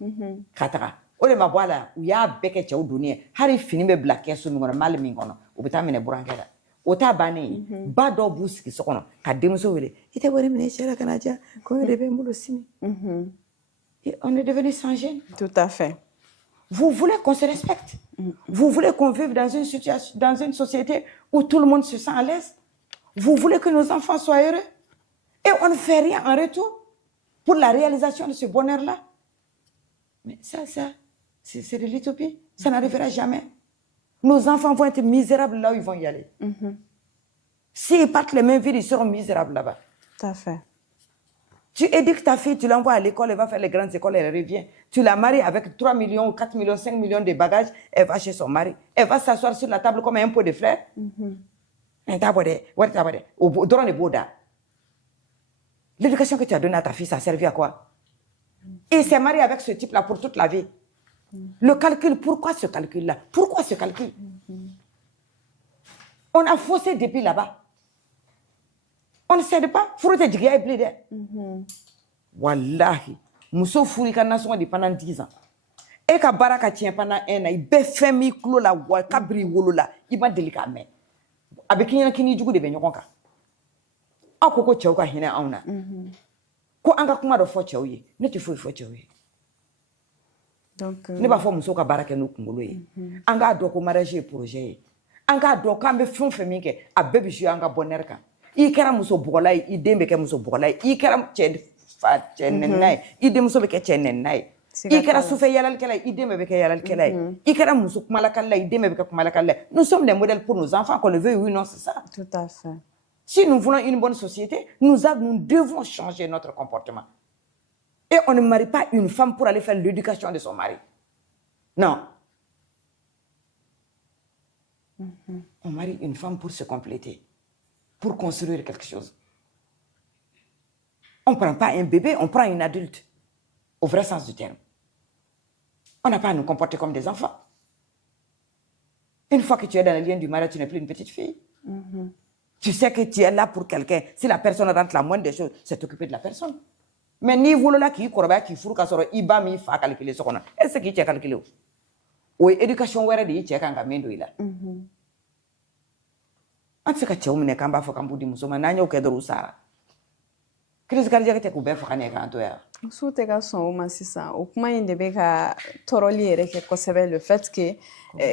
Katara. Ole ma boala. Ou ya beke tchao dunia. Hari fini me blaquer sur nous on a mal mingono. Ou beta mine burankela. Ota bani. Bado bus qui sokono. Kademuso wele. Ite wele mine chera kanaja. Comme il devait moulo simi. On est devenu sans gêne. Tout à fait. Vous voulez qu'on se respecte. Vous voulez qu'on vive dans une situation, dans une société où tout le monde se sent à l'aise. Vous voulez que nos enfants soient heureux. Et on ne fait rien en retour pour la réalisation de ce bonheur-là. Mais ça, c'est de l'utopie. Ça n'arrivera jamais. Nos enfants vont être misérables là où ils vont y aller. S'ils partent les mains vides, ils seront misérables là-bas. Tout à fait. Tu éduques ta fille, tu l'envoies à l'école, elle va faire les grandes écoles, elle revient. Tu la maries avec 3 millions, 4 millions, 5 millions de bagages, elle va chez son mari. Elle va s'asseoir sur la table comme un pot de fleurs. L'éducation que tu as donnée à ta fille, ça a servi à quoi? Et s'est marié avec ce type-là pour toute la vie. Le calcul, pourquoi ce calcul-là? Pourquoi ce calcul? On a faussé depuis là-bas. On ne sait pas. Fouroute djigia est blé. Wallahi. Mousso fouri kanasonga di pendant 10 ans. Et ka baraka tient pendant 1 an. Il be femi klo la wa kabri wolo la. Il m'a délicat mais. Avec kini jugu de be nyokon ka. Akoko chew ka hina auna. Ko anga kuma do fo chew yi. Ne ti fo chew yi. Donc ne ba fo muso ka baraka no kungolo yi. Anga do ko mariage projet. Anga do kambe fun feminke a bebi ju anga bonheur kan. I kɛra muso bugɔla ye I den bɛ kɛ muso bugɔla ye I kɛra cɛ fa cɛ nɛnina ye I denmuso bɛ kɛ cɛ nɛnina ye I kɛra sufɛ yalalikɛla ye I den bɛ kɛ yalalikɛla ye I kɛra muso kumalakalila ye I den bɛ kɛ kumalakalila ye nous sommes les modèles pour nos enfants qu'on le veuille ou non c'est ça. Tout à fait. Si nous voulons une bonne société nous devons changer notre comportement et on ne marie pas une femme pour aller faire l'éducation de son mari non. On marie une femme pour se compléter, pour construire quelque chose. On ne prend pas un bébé, on prend une adulte, au vrai sens du terme. On n'a pas à nous comporter comme des enfants. Une fois que tu es dans le lien du mariage, tu n'es plus une petite fille. Tu sais que tu es là pour quelqu'un. Si la personne rentre la moindre des choses, c'est t'occuper de la personne. Mais ni vous là qui corrobait qui fout kasoro iba mi fa calculer ce qu'on a. Est-ce que tu as calculé? Oui, éducation where de tu as quand même do ila. An se ka cɛw minɛ k'an b'a fɔ k'an b'u di muso ma n'an y'o kɛ dɔrɔn u sara crise cardiaque tɛ k'u bɛɛ faga ne k'an to yan. Musow tɛ ka sɔn o ma sisan o kuma in de bɛ ka tɔɔrɔli yɛrɛ kɛ kosɛbɛ le fait que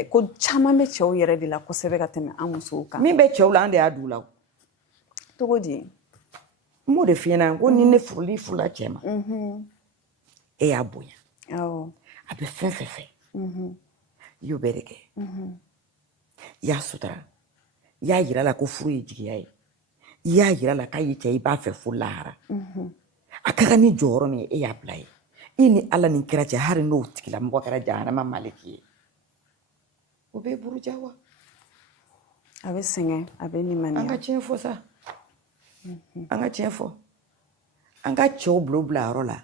ko caman bɛ cɛw yɛrɛ de la kosɛbɛ ka tɛmɛ an musow kan. Min bɛ cɛw la an de y'a d'u la o. Cogo di? N b'o de f'i ɲɛna ko ni ne furula cɛ ma e y'a bonya awɔ a bɛ fɛn fɛn fɛ i y'o bɛɛ de kɛ i y'a sutura i y'a yira la ko furu ye jigiya ye i y'a yira la k'a ye cɛ i b'a fɛ fo lahara a ka kan ni jɔyɔrɔ min ye e y'a bila ye i ni ala ni kira cɛ hali n'o tigilamɔgɔ kɛra jahanama maliki ye o bɛ buruja wa a bɛ sɛgɛn a bɛ limaniya an ka tiɲɛ fɔ sa an ka tiɲɛ fɔ an ka cɛw bila yɔrɔ la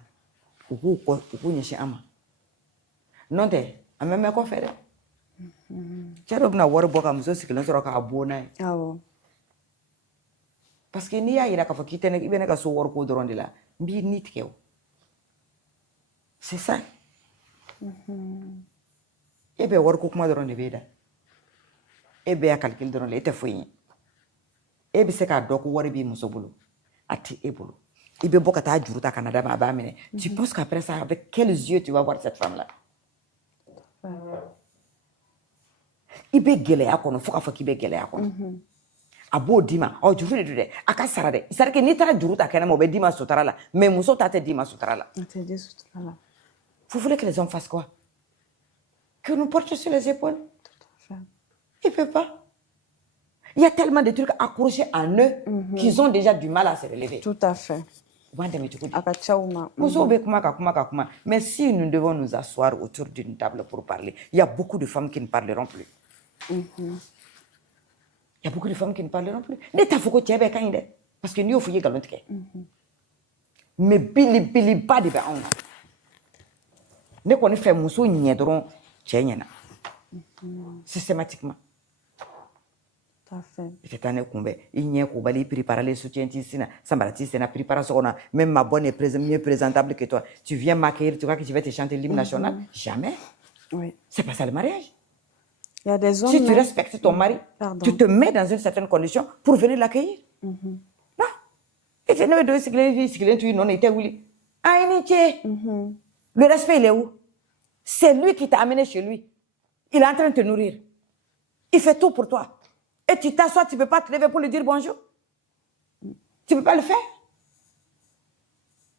u k'u ɲɛsin an ma n'o tɛ an bɛ mɛn kɔfɛ dɛ cɛ dɔ bɛna wari bɔ ka muso sigilen sɔrɔ k'a bon n'a ye awɔ parce que n'i y'a yira k'a fɔ k'i tɛ i bɛ ne ka so wariko dɔrɔn de la n b'i ni tigɛ o c'est ça e bɛ wariko kuma dɔrɔn de b'e da e bɛ y'a calcul dɔrɔn de e tɛ foyi ye e bɛ se k'a dɔn ko wari b'i muso bolo a tɛ e bolo i bɛ bɔ ka taa juru ta ka na d'a ma a b'a minɛ tu penses qu'après ça avec quels yeux tu vas voir cette femme là i bɛ gɛlɛya kɔnɔ fo k'a fɔ k'i bɛ gɛlɛya kɔnɔ a b'o d'i ma juru de don dɛ a ka sara dɛ c'est à dire que n'i taara juru ta kɛnɛma o bɛ d'i ma sutura la mais muso ta tɛ d'i ma sutura la a tɛ di sutura la vous voulez que les hommes fassent quoi que nous portent sur les épaules ils ne peuvent pas il y a tellement de trucs accrochés en eux qu'ils ont déjà du mal à se relever tout à fait u b'an dɛmɛ cogo di a ka ca u ma musow bɛ kuma ka kuma ka kuma mais si nous devons nous asseoir autour d'une table pour parler il y a beaucoup de femmes qui ne parleront plus il y a beaucoup de femmes qui ne parleront plus ne t'a fɔ ko cɛ bɛɛ ka ɲi dɛ parce que n'i y'o fɔ i ye nkalon tigɛ mais belebeleba de bɛ anw na ne kɔni fɛ muso ɲɛ dɔrɔn cɛ ɲɛna systématiquement i tɛ taa ne kunbɛn i ɲɛ ko bali i préparalen soutien t'i sin na samara t'i sen na prépare so kɔnɔ même ma bonne est mieux présentable que toi tu viens m'accueillir tu crois que je vais te chanter l'hymne national jamais oui c'est pas ça le mariage. Il y a des hommes si tu respectes ton mari tu te mets dans une certaine condition pour venir l'accueillir non et tu ne veux pas sigilen tu non était wuli ah ni cɛ le respect il est où c'est lui qui t'a amené chez lui il est en train de te nourrir il fait tout pour toi et tu t'assois, tu ne peux pas te lever pour lui dire bonjour. Tu ne peux pas le faire.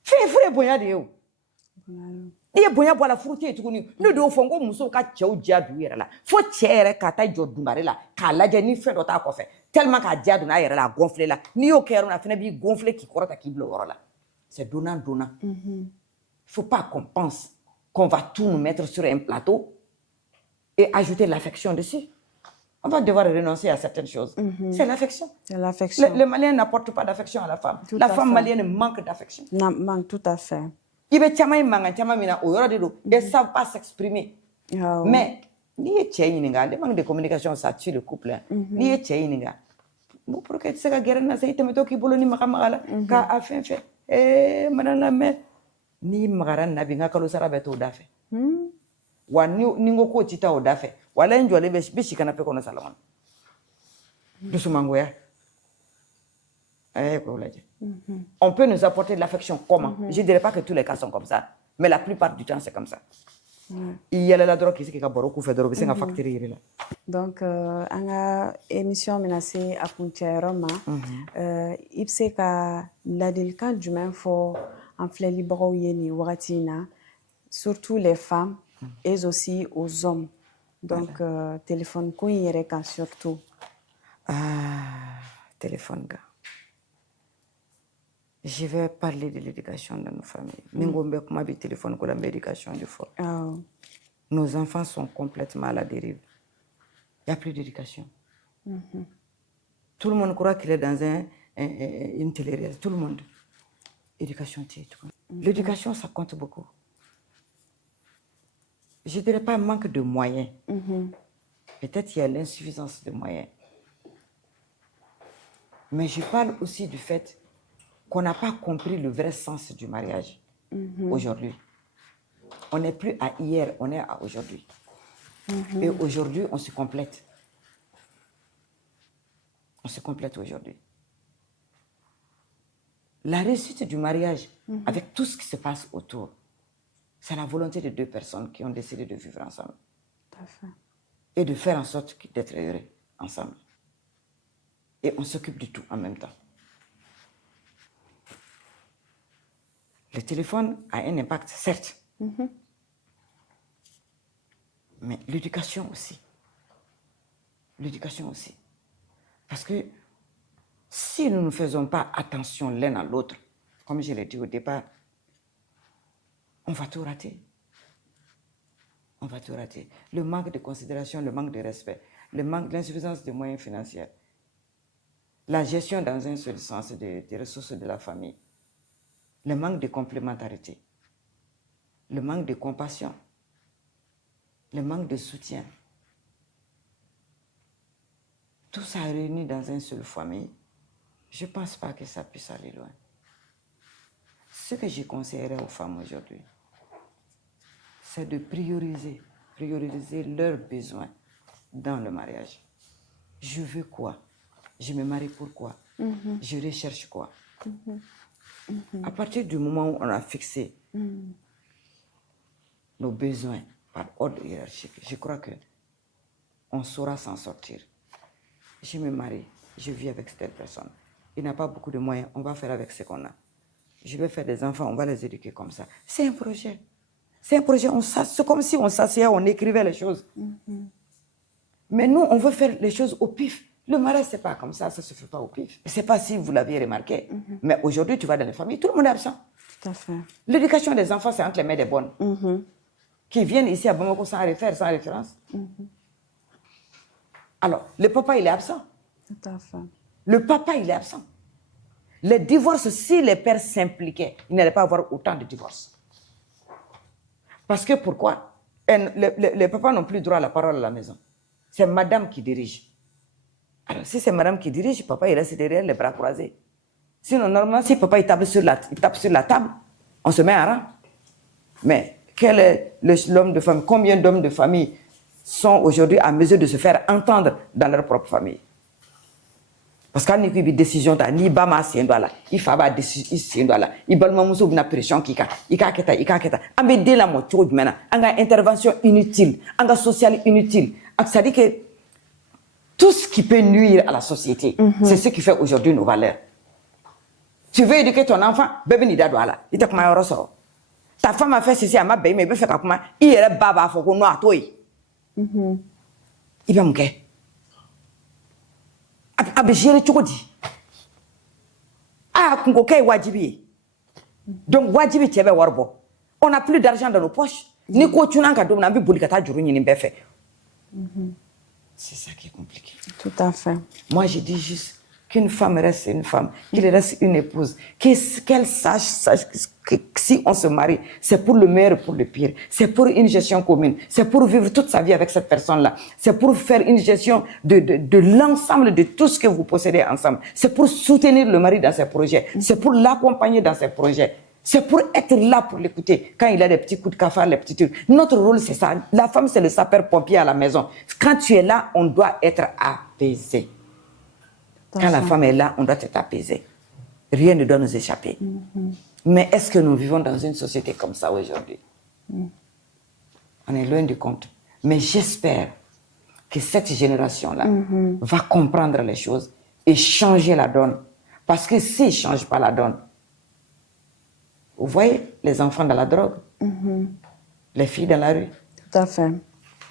Fais frère bonya de yo. Ni bonya bola fruité et tout ni. Ne do fongo muso ka cɛw diya du yɛrɛ la. Fo cɛ yɛrɛ ka taa jɔ dungare la k'a lajɛ ni fɛn dɔ t'a kɔfɛ. Tellement k'a diya donna a yɛrɛ la a gonfler la. N'i y'o kɛ yɔrɔ min na fɛnɛ b'i gonfler k'i kɔrɔta k'i bila o yɔrɔ la. C'est donnant donnant. Faut pas qu'on pense qu'on va tout nous mettre sur un plateau et ajouter l'affection dessus. On va devoir renoncer à certaines choses. C'est l'affection. C'est l'affection. Le Malien n'apporte pas d'affection à la femme. La femme malienne manque d'affection. Manque tout à fait. Ils ne savent pas s'exprimer. Mais, ni le manque de communication, ça tue le couple. Ni pour que tu sais que guerre ça ite meto ki bolo ni makamala ka afin fait madame la mère ni magaran na binga kalo sara beto dafe wa ni ngoko tita o dafe wala njole be shikana pe kono salon dusumangoya on peut nous apporter de l'affection comment je dirais pas que tous les cas sont comme ça mais la plupart du temps c'est comme ça. Il y a la drogue qui ka boro ku fe doro be singa factory la. Donc anga émission menacée à Puncheroma ibse ka ladilkan jumɛn fɔ an filɛlibagaw ye nin wagati in na surtout les femmes et aussi aux hommes donc téléphone ko in yɛrɛ kan surtout téléphone kan je vais parler de l'éducation de nos familles. Mingombe kuma bi téléphone ko la médication du fort. Nos enfants sont complètement à la dérive. Il n'y a plus d'éducation. Tout le monde croit qu'il est dans une télé-réalité. Tout le monde. Éducation, l'éducation, ça compte beaucoup. Je ne dirais pas un manque de moyens. Peut-être qu'il y a l'insuffisance de moyens. Mais je parle aussi du fait qu'on n'a pas compris le vrai sens du mariage aujourd'hui. On n'est plus à hier, on est à aujourd'hui. Et aujourd'hui, on se complète. On se complète aujourd'hui. La réussite du mariage, avec tout ce qui se passe autour, c'est la volonté de deux personnes qui ont décidé de vivre ensemble. Tout à fait. Et de faire en sorte d'être heureux ensemble. Et on s'occupe de tout en même temps. Le téléphone a un impact, certes. Mais l'éducation aussi. L'éducation aussi. Parce que si nous ne faisons pas attention l'un à l'autre, comme je l'ai dit au départ, on va tout rater. On va tout rater. Le manque de considération, le manque de respect, l'insuffisance de moyens financiers, la gestion dans un seul sens des ressources de la famille, le manque de complémentarité, le manque de compassion, le manque de soutien. Tout ça réuni dans une seule famille, je ne pense pas que ça puisse aller loin. Ce que je conseillerais aux femmes aujourd'hui, c'est de prioriser leurs besoins dans le mariage. Je veux quoi? Je me marie pourquoi? Je recherche quoi? À partir du moment où on a fixé nos besoins par ordre hiérarchique, je crois qu'on saura s'en sortir. Je me marie, je vis avec cette personne. Il n'a pas beaucoup de moyens, on va faire avec ce qu'on a. Je vais faire des enfants, on va les éduquer comme ça. C'est un projet. C'est un projet, c'est comme si on s'asseyait, on écrivait les choses. Mais nous, on veut faire les choses au pif. Le mariage, c'est pas comme ça ne se fait pas au pif. Je ne sais pas si vous l'aviez remarqué, mais aujourd'hui, tu vas dans les familles, tout le monde est absent. Tout à fait. L'éducation des enfants, c'est entre les mains des bonnes. Qui viennent ici à Bamako sans référence. Alors, le papa, il est absent. Tout à fait. Le papa, il est absent. Les divorces, si les pères s'impliquaient, il n'allait pas avoir autant de divorces. Parce que pourquoi? Les papas n'ont plus droit à la parole à la maison. C'est madame qui dirige. Alors, si c'est madame qui dirige, papa, il reste derrière les bras croisés. Sinon, normalement, si papa il tape sur la table, on se met à rang. Mais quel est l'homme de famille? Combien d'hommes de famille sont aujourd'hui à mesure de se faire entendre dans leur propre famille? Parce qu'il y a une décision, ni bama siendoala, il faut avoir décision siendoala, il balma muso bina pression kika keta. Ambe de la moto de mena, anga intervention inutile, anga social inutile. Ça dit que tout ce qui peut nuire à la société, c'est ce qui fait aujourd'hui nos valeurs. Tu veux éduquer ton enfant, bébé ni dadouala, il t'a comment yoro soro. Ta femme a fait ceci à ma bébé, mais il fait comment il est baba faut qu'on noie toi. Il va me guérir. Donc, on n'a plus d'argent dans nos poches. Ni ko tuna ka do na bi boli ka ta juru ɲini bɛɛ fɛ. C'est ça qui est compliqué. Tout à fait. Moi, je dis juste qu'une femme reste une femme, qu'il reste une épouse, qu'elle sache que si on se marie, c'est pour le meilleur et pour le pire. C'est pour une gestion commune. C'est pour vivre toute sa vie avec cette personne-là. C'est pour faire une gestion de l'ensemble de tout ce que vous possédez ensemble. C'est pour soutenir le mari dans ses projets. C'est pour l'accompagner dans ses projets. C'est pour être là pour l'écouter. Quand il a des petits coups de cafard, les petits trucs. Notre rôle, c'est ça. La femme, c'est le sapeur-pompier à la maison. Quand tu es là, on doit être apaisé. Quand la femme est là, on doit être apaisé. Rien ne doit nous échapper. Mais est-ce que nous vivons dans une société comme ça aujourd'hui? On est loin du compte. Mais j'espère que cette génération-là va comprendre les choses et changer la donne. Parce que s'ils ne changent pas la donne, vous voyez les enfants dans la drogue, les filles dans la rue. Tout à fait.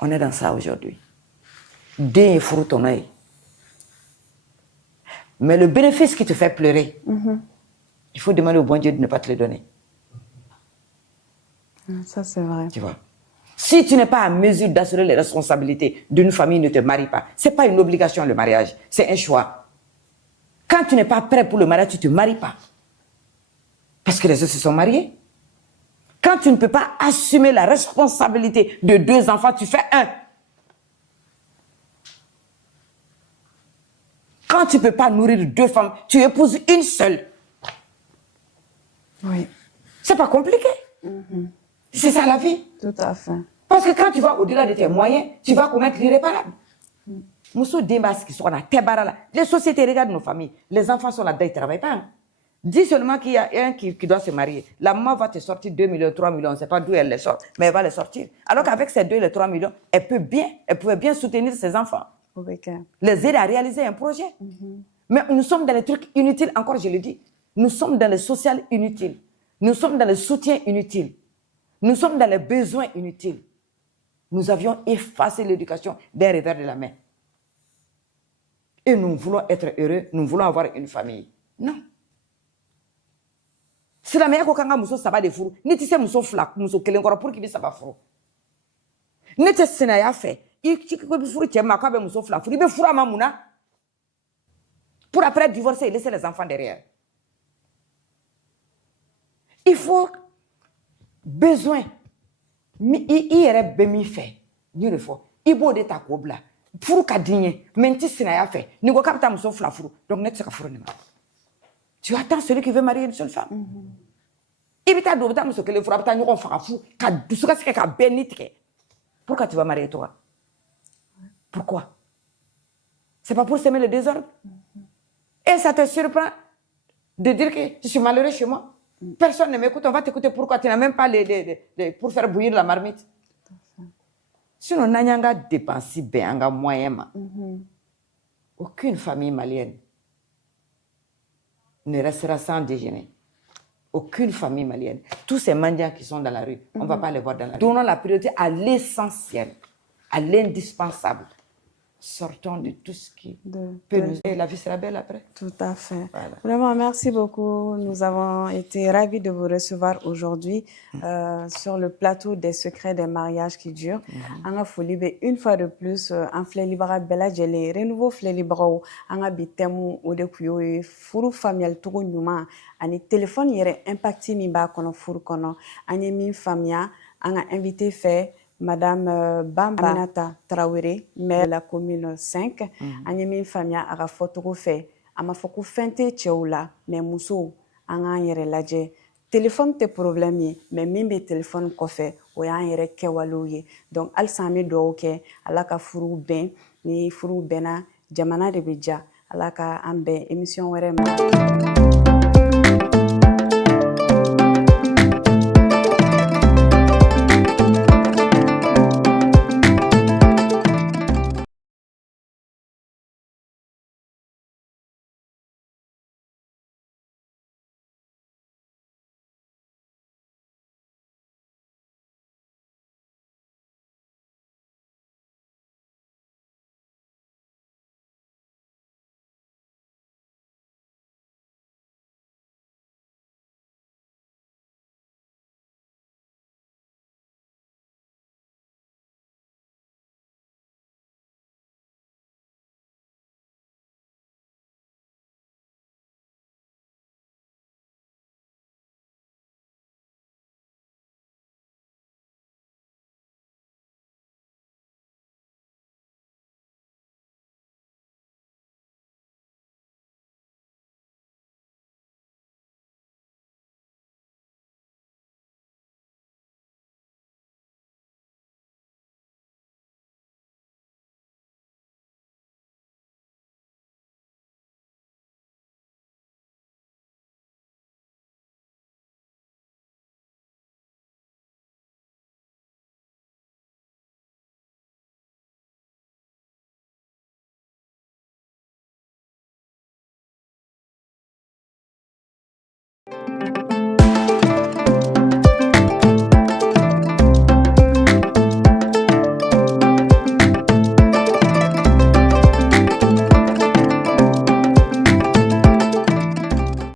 On est dans ça aujourd'hui. Dès fruit ton œil. Mais le bénéfice qui te fait pleurer, il faut demander au bon Dieu de ne pas te le donner. Ça, c'est vrai. Tu vois. Si tu n'es pas à mesure d'assurer les responsabilités d'une famille, ne te marie pas. Ce n'est pas une obligation le mariage, c'est un choix. Quand tu n'es pas prêt pour le mariage, tu ne te maries pas. Parce que les autres se sont mariés. Quand tu ne peux pas assumer la responsabilité de 2 enfants, tu fais 1. Quand tu ne peux pas nourrir 2 femmes, tu épouses une seule. Oui. C'est pas compliqué. C'est ça la vie. Tout à fait. Parce que quand tu vas au-delà de tes moyens, tu vas commettre l'irréparable. Moussou Dembas qui sont là, les sociétés regardent nos familles. Les enfants sont là-dedans, ils ne travaillent pas. Dis seulement qu'il y a un qui doit se marier. La maman va te sortir 2 millions, 3 millions, on ne sait pas d'où elle les sort, mais elle va les sortir. Alors qu'avec ces 2 et 3 millions, elle pouvait bien soutenir ses enfants. Les aider à réaliser un projet. Mais nous sommes dans les trucs inutiles, encore je le dis. Nous sommes dans le social inutile. Nous sommes dans le soutien inutile. Nous sommes dans les besoins inutiles. Nous avions effacé l'éducation d'un revers de la main. Et nous voulons être heureux, nous voulons avoir une famille. Non. Si la meilleure kanga muso saba de furu, ni ti se muso fla, muso kelen koro pour qu'il saba furu. Ne te senaya fait. I ko bi furu tiema ka be muso fla furu, be furu amamuna. Pour après divorcer et laisser les enfants derrière. Il faut besoin. Il y aurait bemi fait. Ni le faut. Il faut de ta kobla. Furu ka digné, mais ti senaya fait. Ni go kapta muso fla furu. Donc ne te ka furu ne ma. Tu attends celui qui veut marier une seule femme. Pourquoi tu vas marier toi? Pourquoi? C'est pas pour s'aimer le désordre? Et ça te surprend de dire que je suis malheureux chez moi? Personne ne m'écoute, on va t'écouter pourquoi? Tu n'as même pas pour faire bouillir la marmite. Sinon, on a dépensé bien moyen. Aucune famille malienne ne restera sans déjeuner. Aucune famille malienne. Tous ces mendiants qui sont dans la rue, on ne va pas les voir dans la rue. Donnons la priorité à l'essentiel, à l'indispensable. Sortons de tout ce qui peut nous aider. La vie sera belle après. Tout à fait. Voilà. Vraiment, merci beaucoup. Nous avons été ravis de vous recevoir aujourd'hui sur le plateau des secrets des mariages qui durent. Anga Folibe, une fois de plus, en Flelibara Bella Jele, renouveau Flelibrao, Anga Bitemu, Odekuyo, Furu Familial Togo Numa, Ani téléphone yere impacti Miba Kono Furu Kono, Anyemi Famia, Anga invité fait. Madame Bamba Aminata Traoré, maire de la commune 5, Anyemi Famia a photo fait. Ama foko fente tcheoula, mais muso, anga yere ladje. Téléphone te problème, mais mimbe téléphone kofe, ou yan yere kewalouye. Donc, al sami do ke, alaka furu ben, ni furu bena, jamana de bija, alaka ambe, émission were ma.